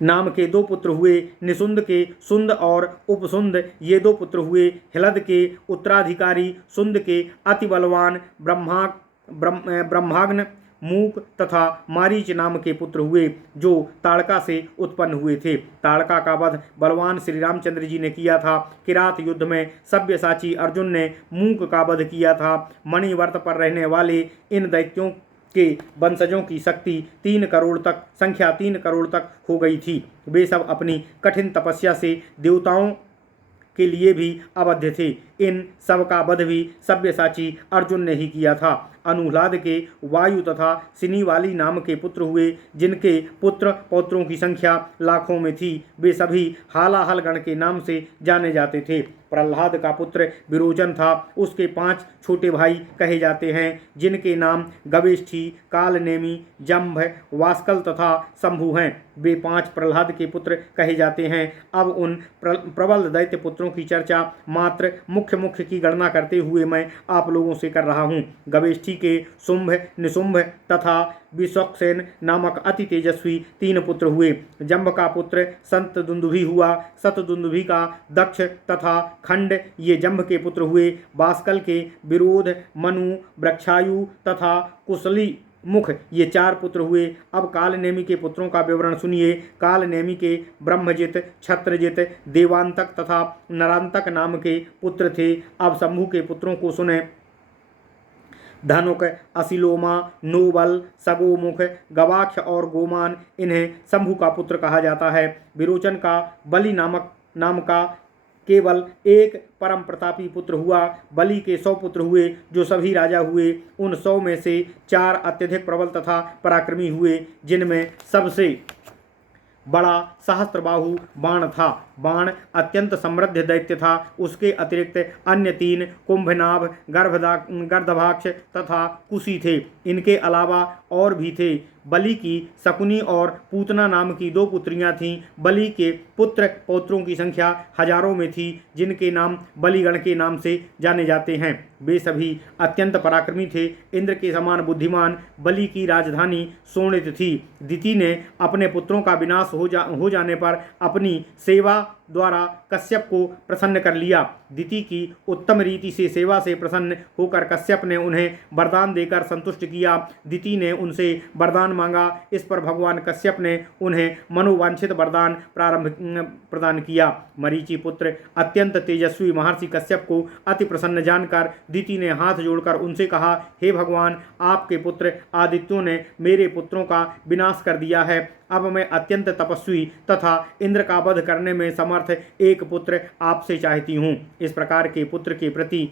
नाम के 2 पुत्र हुए। निषुंद के सुंद और उपसुंद ये 2 पुत्र हुए। ह्लद के उत्तराधिकारी सुंद के अति बलवान ब्रह्माग्न, मूक तथा मारीच नाम के पुत्र हुए, जो ताड़का से उत्पन्न हुए थे। ताड़का का वध बलवान श्री रामचंद्र जी ने किया था। किरात युद्ध में सब्यसाची अर्जुन ने मूक का वध किया था। मणिवर्त पर रहने वाले इन दैत्यों के वंशजों की संख्या 3 करोड़ तक हो गई थी। वे सब अपनी कठिन तपस्या से देवताओं के लिए भी अवध्य थे। इन सब का वध भी सब्यसाची अर्जुन ने ही किया था। अनुह्लाद के वायु तथा सिनीवाली नाम के पुत्र हुए, जिनके पुत्र पौत्रों की संख्या लाखों में थी। वे सभी हालाहल गण के नाम से जाने जाते थे। प्रह्लाद का पुत्र विरोचन था। उसके 5 छोटे भाई कहे जाते हैं, जिनके नाम गवेष्ठी, कालनेमी, जंभ, वास्कल तथा शंभु हैं। वे 5 प्रह्लाद के पुत्र कहे जाते हैं। अब उन प्रबल दैत्य पुत्रों की चर्चा मात्र मुख्य की गणना करते हुए मैं आप लोगों से कर रहा हूँ। गवेष्ठी के शुंभ, निशुंभ तथा विश्वक्सेन नामक अति तेजस्वी 3 पुत्र हुए। जंभ का पुत्र शतदुंदुभि हुआ। शतदुंदुभि का दक्ष तथा खंड ये जंभ के पुत्र हुए। बास्कल के विरोध, मनु, वृक्षायु तथा कुशली मुख ये 4 पुत्र हुए। अब कालनेमी के पुत्रों का विवरण सुनिए। कालनेमी के ब्रह्मजित, क्षत्रजित, देवांतक तथा नरांतक नाम के पुत्र थे। अब शंभु के पुत्रों को सुने। धनुक, असिलोमा, नोबल, सगोमुख, गवाक्ष और गोमान, इन्हें शंभु का पुत्र कहा जाता है। विरोचन का बलि नाम का केवल एक परम प्रतापी पुत्र हुआ। बलि के 100 पुत्र हुए, जो सभी राजा हुए। उन 100 में से 4 अत्यधिक प्रबल तथा पराक्रमी हुए, जिनमें सबसे बड़ा सहस्त्रबाहु बाण था। बाण अत्यंत समृद्ध दैत्य था। उसके अतिरिक्त अन्य 3 कुंभनाभ, गर्दभाक्ष तथा कुशी थे। इनके अलावा और भी थे। बलि की शकुनी और पूतना नाम की 2 पुत्रियां थीं। बलि के पुत्र पौत्रों की संख्या हजारों में थी, जिनके नाम बलिगण के नाम से जाने जाते हैं। वे सभी अत्यंत पराक्रमी थे। इंद्र के समान बुद्धिमान बलि की राजधानी शोणित थी। दिति ने अपने पुत्रों का विनाश हो जाने पर अपनी सेवा द्वारा कश्यप को प्रसन्न कर लिया। दिति की उत्तम रीति से सेवा से प्रसन्न होकर कश्यप ने उन्हें वरदान देकर संतुष्ट किया। दिति ने उनसे वरदान मांगा। इस पर भगवान कश्यप ने उन्हें मनोवांछित वरदान प्रदान किया। मरीचि पुत्र अत्यंत तेजस्वी महर्षि कश्यप को अति प्रसन्न जानकर दिति ने हाथ जोड़कर उनसे कहा, हे भगवान, आपके पुत्र आदित्यों ने मेरे पुत्रों का विनाश कर दिया है। अब मैं अत्यंत तपस्वी तथा इंद्र का वध करने में समर्थ एक पुत्र आपसे चाहती हूँ। इस प्रकार के पुत्र के प्रति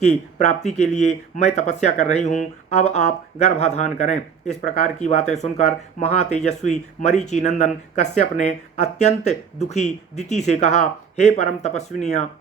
की प्राप्ति के लिए मैं तपस्या कर रही हूँ। अब आप गर्भाधान करें। इस प्रकार की बातें सुनकर महातेजस्वी मरीचि नंदन कश्यप ने अत्यंत दुखी दिति से कहा, हे परम तपस्विनियाँ,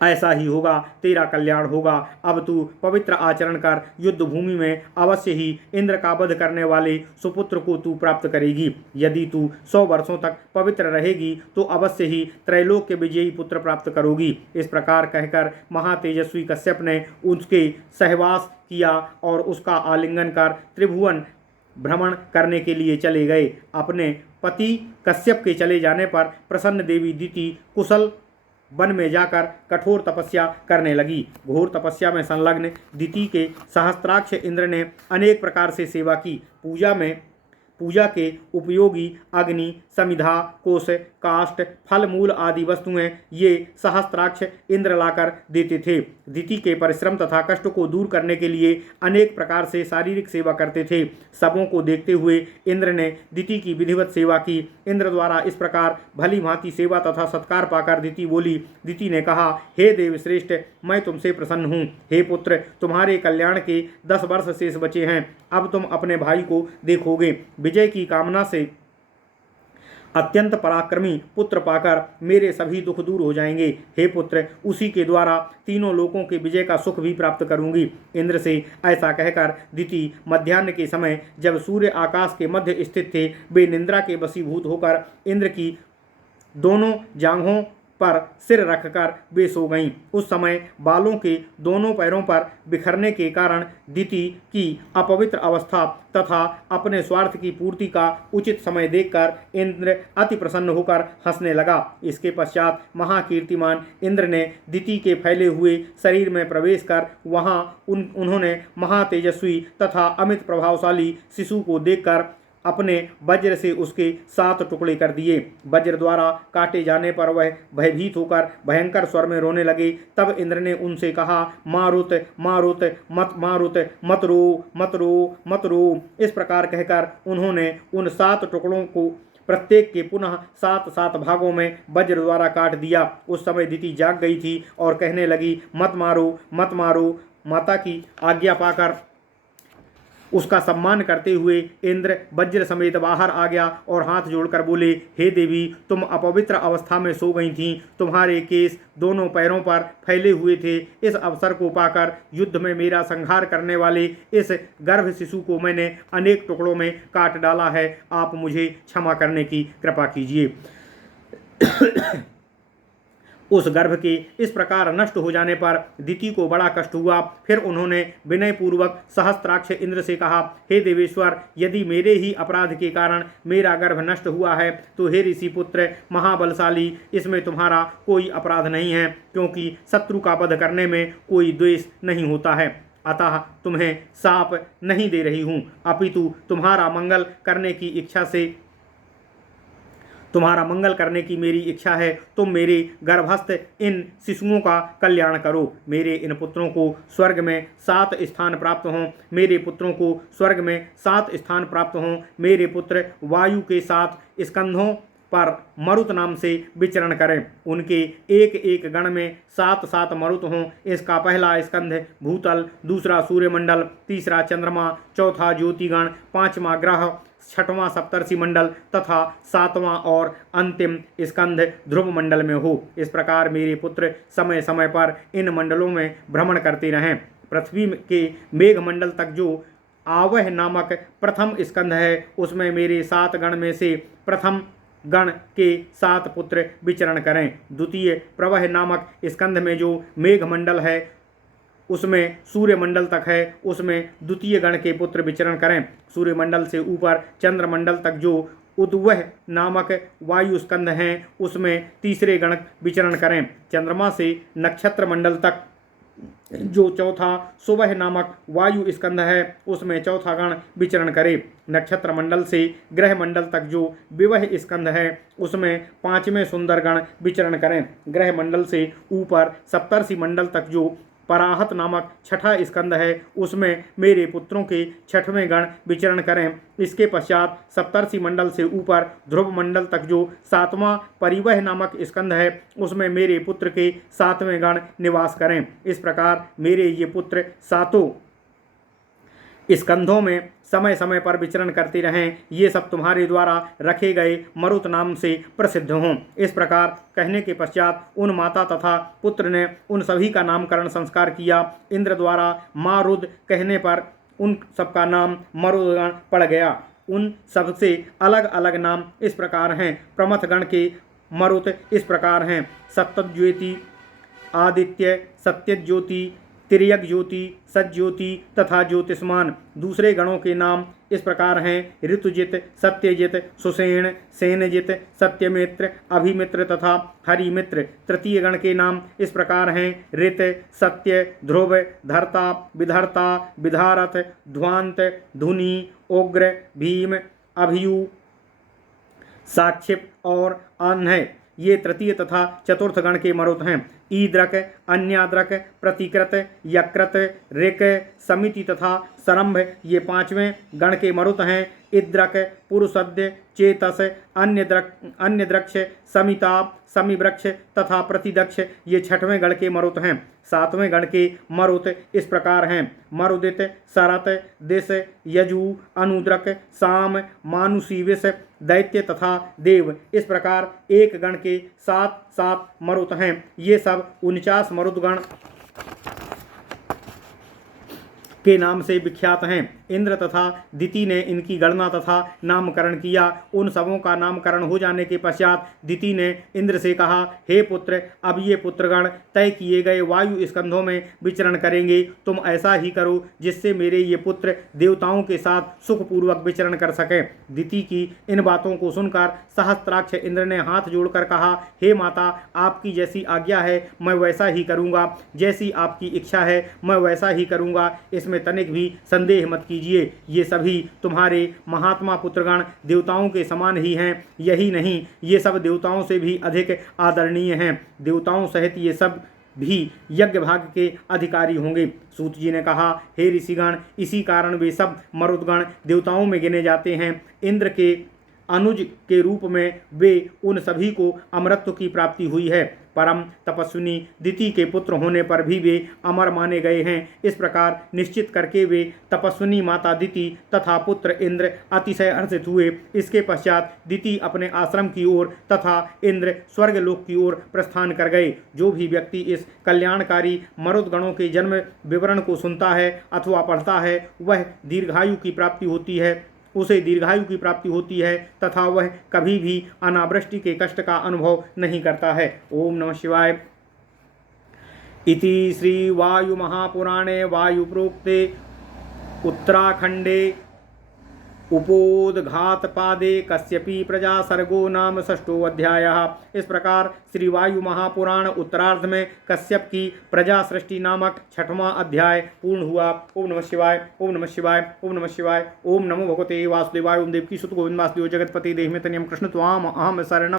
ऐसा ही होगा, तेरा कल्याण होगा। अब तू पवित्र आचरण कर युद्ध भूमि में अवश्य ही इंद्र का वध करने वाले सुपुत्र को तू प्राप्त करेगी। यदि तू 100 वर्षों तक पवित्र रहेगी तो अवश्य ही त्रैलोक्य विजयी पुत्र प्राप्त करोगी। इस प्रकार कहकर महातेजस्वी कश्यप ने उसके सहवास किया और उसका आलिंगन कर त्रिभुवन भ्रमण करने के लिए चले गए। अपने पति कश्यप के चले जाने पर प्रसन्न देवी दिति कुशल वन में जाकर कठोर तपस्या करने लगी। घोर तपस्या में संलग्न दिति के सहस्त्राक्ष इंद्र ने अनेक प्रकार से सेवा की। पूजा के उपयोगी अग्नि, समिधा, कोश, काष्ठ, फल मूल आदि वस्तुएं ये सहस्त्राक्ष इंद्र लाकर देते थे। दिति के परिश्रम तथा कष्ट को दूर करने के लिए अनेक प्रकार से शारीरिक सेवा करते थे। सबों को देखते हुए इंद्र ने दिति की विधिवत सेवा की। इंद्र द्वारा इस प्रकार भली भांति सेवा तथा सत्कार पाकर दिति बोली। दिति ने कहा, हे देव श्रेष्ठ, मैं तुमसे प्रसन्न हूँ। हे पुत्र, तुम्हारे कल्याण के 10 वर्ष शेष बचे हैं। अब तुम अपने भाई को देखोगे। विजय की कामना से अत्यंत पराक्रमी पुत्र पाकर मेरे सभी दुख दूर हो जाएंगे। हे पुत्र, उसी के द्वारा तीनों लोकों के विजय का सुख भी प्राप्त करूंगी। इंद्र से ऐसा कहकर दिति मध्याह्न के समय जब सूर्य आकाश के मध्य स्थित थे, वे निद्रा के वशीभूत होकर इंद्र की दोनों जांघों पर सिर रखकर वे सो गईं। उस समय बालों के दोनों पैरों पर बिखरने के कारण दिति की अपवित्र अवस्था तथा अपने स्वार्थ की पूर्ति का उचित समय देखकर इंद्र अति प्रसन्न होकर हंसने लगा। इसके पश्चात महाकीर्तिमान इंद्र ने दिति के फैले हुए शरीर में प्रवेश कर वहां उन्होंने महातेजस्वी तथा अमित प्रभावशाली शिशु को देखकर अपने वज्र से उसके 7 टुकड़े कर दिए। वज्र द्वारा काटे जाने पर वह भयभीत होकर भयंकर स्वर में रोने लगे। तब इंद्र ने उनसे कहा, मारुत मारुत मत मारुत, मत रो मत रो मत रो। इस प्रकार कहकर उन्होंने उन 7 टुकड़ों को प्रत्येक के पुनः 7-7 भागों में वज्र द्वारा काट दिया। उस समय दिति जाग गई थी और कहने लगी, मत मारो मत मारो। माता की आज्ञा पाकर उसका सम्मान करते हुए इंद्र वज्र समेत बाहर आ गया और हाथ जोड़कर बोले, हे देवी, तुम अपवित्र अवस्था में सो गई थीं। तुम्हारे केस दोनों पैरों पर फैले हुए थे। इस अवसर को पाकर युद्ध में मेरा संहार करने वाले इस गर्भ शिशु को मैंने अनेक टुकड़ों में काट डाला है। आप मुझे क्षमा करने की कृपा कीजिए। उस गर्भ के इस प्रकार नष्ट हो जाने पर दिति को बड़ा कष्ट हुआ। फिर उन्होंने विनयपूर्वक सहस्त्राक्ष इंद्र से कहा, हे देवेश्वर, यदि मेरे ही अपराध के कारण मेरा गर्भ नष्ट हुआ है तो हे ऋषि पुत्र महाबलशाली, इसमें तुम्हारा कोई अपराध नहीं है, क्योंकि शत्रु का वध करने में कोई द्वेष नहीं होता है। अतः तुम्हें शाप नहीं दे रही हूँ, अपितु तुम्हारा मंगल करने की मेरी इच्छा है। तुम मेरे गर्भस्थ इन शिशुओं का कल्याण करो। मेरे इन पुत्रों को स्वर्ग में 7 स्थान प्राप्त हों। मेरे पुत्रों को स्वर्ग में 7 स्थान प्राप्त हों। मेरे पुत्र वायु के 7 स्कंधों पर मरुत नाम से विचरण करें। उनके एक एक गण में 7-7 मरुत हों। इसका पहला स्कंध भूतल, दूसरा सूर्यमंडल, तीसरा चंद्रमा, चौथा ज्योतिगण, 5वां ग्रह, 6वां सप्तर्षि मंडल तथा 7वां और अंतिम स्कंध ध्रुव मंडल में हो। इस प्रकार मेरे पुत्र समय समय पर इन मंडलों में भ्रमण करते रहें। पृथ्वी के मेघमंडल तक जो आवह नामक प्रथम स्कंध है, उसमें मेरे 7 गण में से प्रथम गण के 7 पुत्र विचरण करें। द्वितीय प्रवह नामक स्कंध में जो मेघमंडल है, उसमें सूर्यमंडल तक है, उसमें द्वितीय गण के पुत्र विचरण करें। सूर्यमंडल से ऊपर चंद्रमंडल तक जो उद्वह नामक वायु स्कंध हैं, उसमें तीसरे गण विचरण करें। चंद्रमा से नक्षत्र मंडल तक जो चौथा सुबह नामक वायु स्कंध है, उसमें चौथा गण विचरण करे। नक्षत्र मंडल से ग्रह मंडल तक जो विवह स्कंध है, उसमें 5वें सुंदर गण विचरण करें। ग्रह मंडल से ऊपर सप्तर्षि मंडल तक जो पराहत नामक 6ठा स्कंद है, उसमें मेरे पुत्रों के 6वें गण विचरण करें। इसके पश्चात सप्तर्षि मंडल से ऊपर ध्रुव मंडल तक जो 7वां परिवह नामक स्कंद है, उसमें मेरे पुत्र के 7वें गण निवास करें। इस प्रकार मेरे ये पुत्र 7 स्कंधों में समय समय पर विचरण करते रहें। ये सब तुम्हारे द्वारा रखे गए मरुत नाम से प्रसिद्ध हों। इस प्रकार कहने के पश्चात उन माता तथा पुत्र ने उन सभी का नामकरण संस्कार किया। इंद्र द्वारा मारुद कहने पर उन सबका नाम मरुदगण पड़ गया। उन सबसे अलग अलग नाम इस प्रकार हैं। प्रमथ गण के मरुत इस प्रकार हैं: सत्यज्योति, आदित्य, सत्यज्योति, तिर्यक ज्योति, सज्योति तथा ज्योतिष्मान। दूसरे गणों के नाम इस प्रकार हैं: ऋतुजित, सत्यजित, सुसेन, सेनजित, सत्यमित्र, अभिमित्र तथा हरिमित्र। तृतीय गण के नाम इस प्रकार हैं: ऋत, सत्य, ध्रुव, धर्ता, विधर्ता, विधारथ, ध्वांत, धुनि, उग्र, भीम, अभियु, साक्षिप और अन्य। ये तृतीय तथा चतुर्थ गण के मरुत हैं। ईद्रक, अन्याद्रक, प्रतिकृत, यकृत, ऋक, समिति तथा सरंभ ये 5वें गण के मरुत हैं। इद्रक पुरुषद्य चेतस अन्य द्रक्ष समिताप समिवृक्ष तथा प्रतिदक्ष ये छठवें गण के मरुत हैं। सातवें गण के मरुत इस प्रकार हैं: मरुदित शरत दिश यजु अनुद्रक साम मानुषीविष दैत्य तथा देव। इस प्रकार एक गण के 7 मरुत हैं। ये सब 49 मरुदगण के नाम से विख्यात हैं। इंद्र तथा दिति ने इनकी गणना तथा नामकरण किया। उन सबों का नामकरण हो जाने के पश्चात दिति ने इंद्र से कहा, हे पुत्र, अब ये पुत्रगण तय किए गए वायु स्कंधों में विचरण करेंगे। तुम ऐसा ही करो जिससे मेरे ये पुत्र देवताओं के साथ सुखपूर्वक विचरण कर सकें। दिति की इन बातों को सुनकर सहस्त्राक्ष इंद्र ने हाथ जोड़कर कहा, हे माता, आपकी जैसी आज्ञा है मैं वैसा ही करूँगा, जैसी आपकी इच्छा है मैं वैसा ही करूँगा, इसमें तनिक भी संदेह मत कीजिए। ये सभी तुम्हारे महात्मा पुत्रगण देवताओं के समान ही हैं। यही नहीं, ये सब देवताओं से भी अधिक आदरणीय हैं। देवताओं सहित ये सब भी यज्ञ भाग के अधिकारी होंगे। सूत जी ने कहा, हे ऋषिगण, इसी कारण वे सब मरुदगण देवताओं में गिने जाते हैं। इंद्र के अनुज के रूप में वे उन सभी को अमरत्व की प्राप्ति हुई है। परम तपस्विनी दिति के पुत्र होने पर भी वे अमर माने गए हैं। इस प्रकार निश्चित करके वे तपस्विनी माता दिति तथा पुत्र इंद्र अतिशय हर्षित हुए। इसके पश्चात दिति अपने आश्रम की ओर तथा इंद्र स्वर्गलोक की ओर प्रस्थान कर गए। जो भी व्यक्ति इस कल्याणकारी मरुदगणों के जन्म विवरण को सुनता है अथवा पढ़ता है, वह दीर्घायु की प्राप्ति होती है, उसे दीर्घायु की प्राप्ति होती है तथा वह कभी भी अनावृष्टि के कष्ट का अनुभव नहीं करता है। ओम नमः शिवाय। इति श्री वायु महापुराणे वायु प्रोक्ते उत्तराखंडे उपोदघात पादे कश्यपी प्रजा सर्गो नाम 6वां अध्याय। इस प्रकार श्री वायु महापुराण उत्तरार्ध में कश्यप की प्रजा सृष्टि नामक 6वां अध्याय पूर्ण हुआ। ओम नमः शिवाय, ओम नमः शिवाय, ओम नमः शिवाय। ओम नमो भगवते वासुदेवाय। ओम देवकी सुत गोविंद वासुदेव जगतपति देह में तनियम कृष्ण त्वाम अहम शरणम।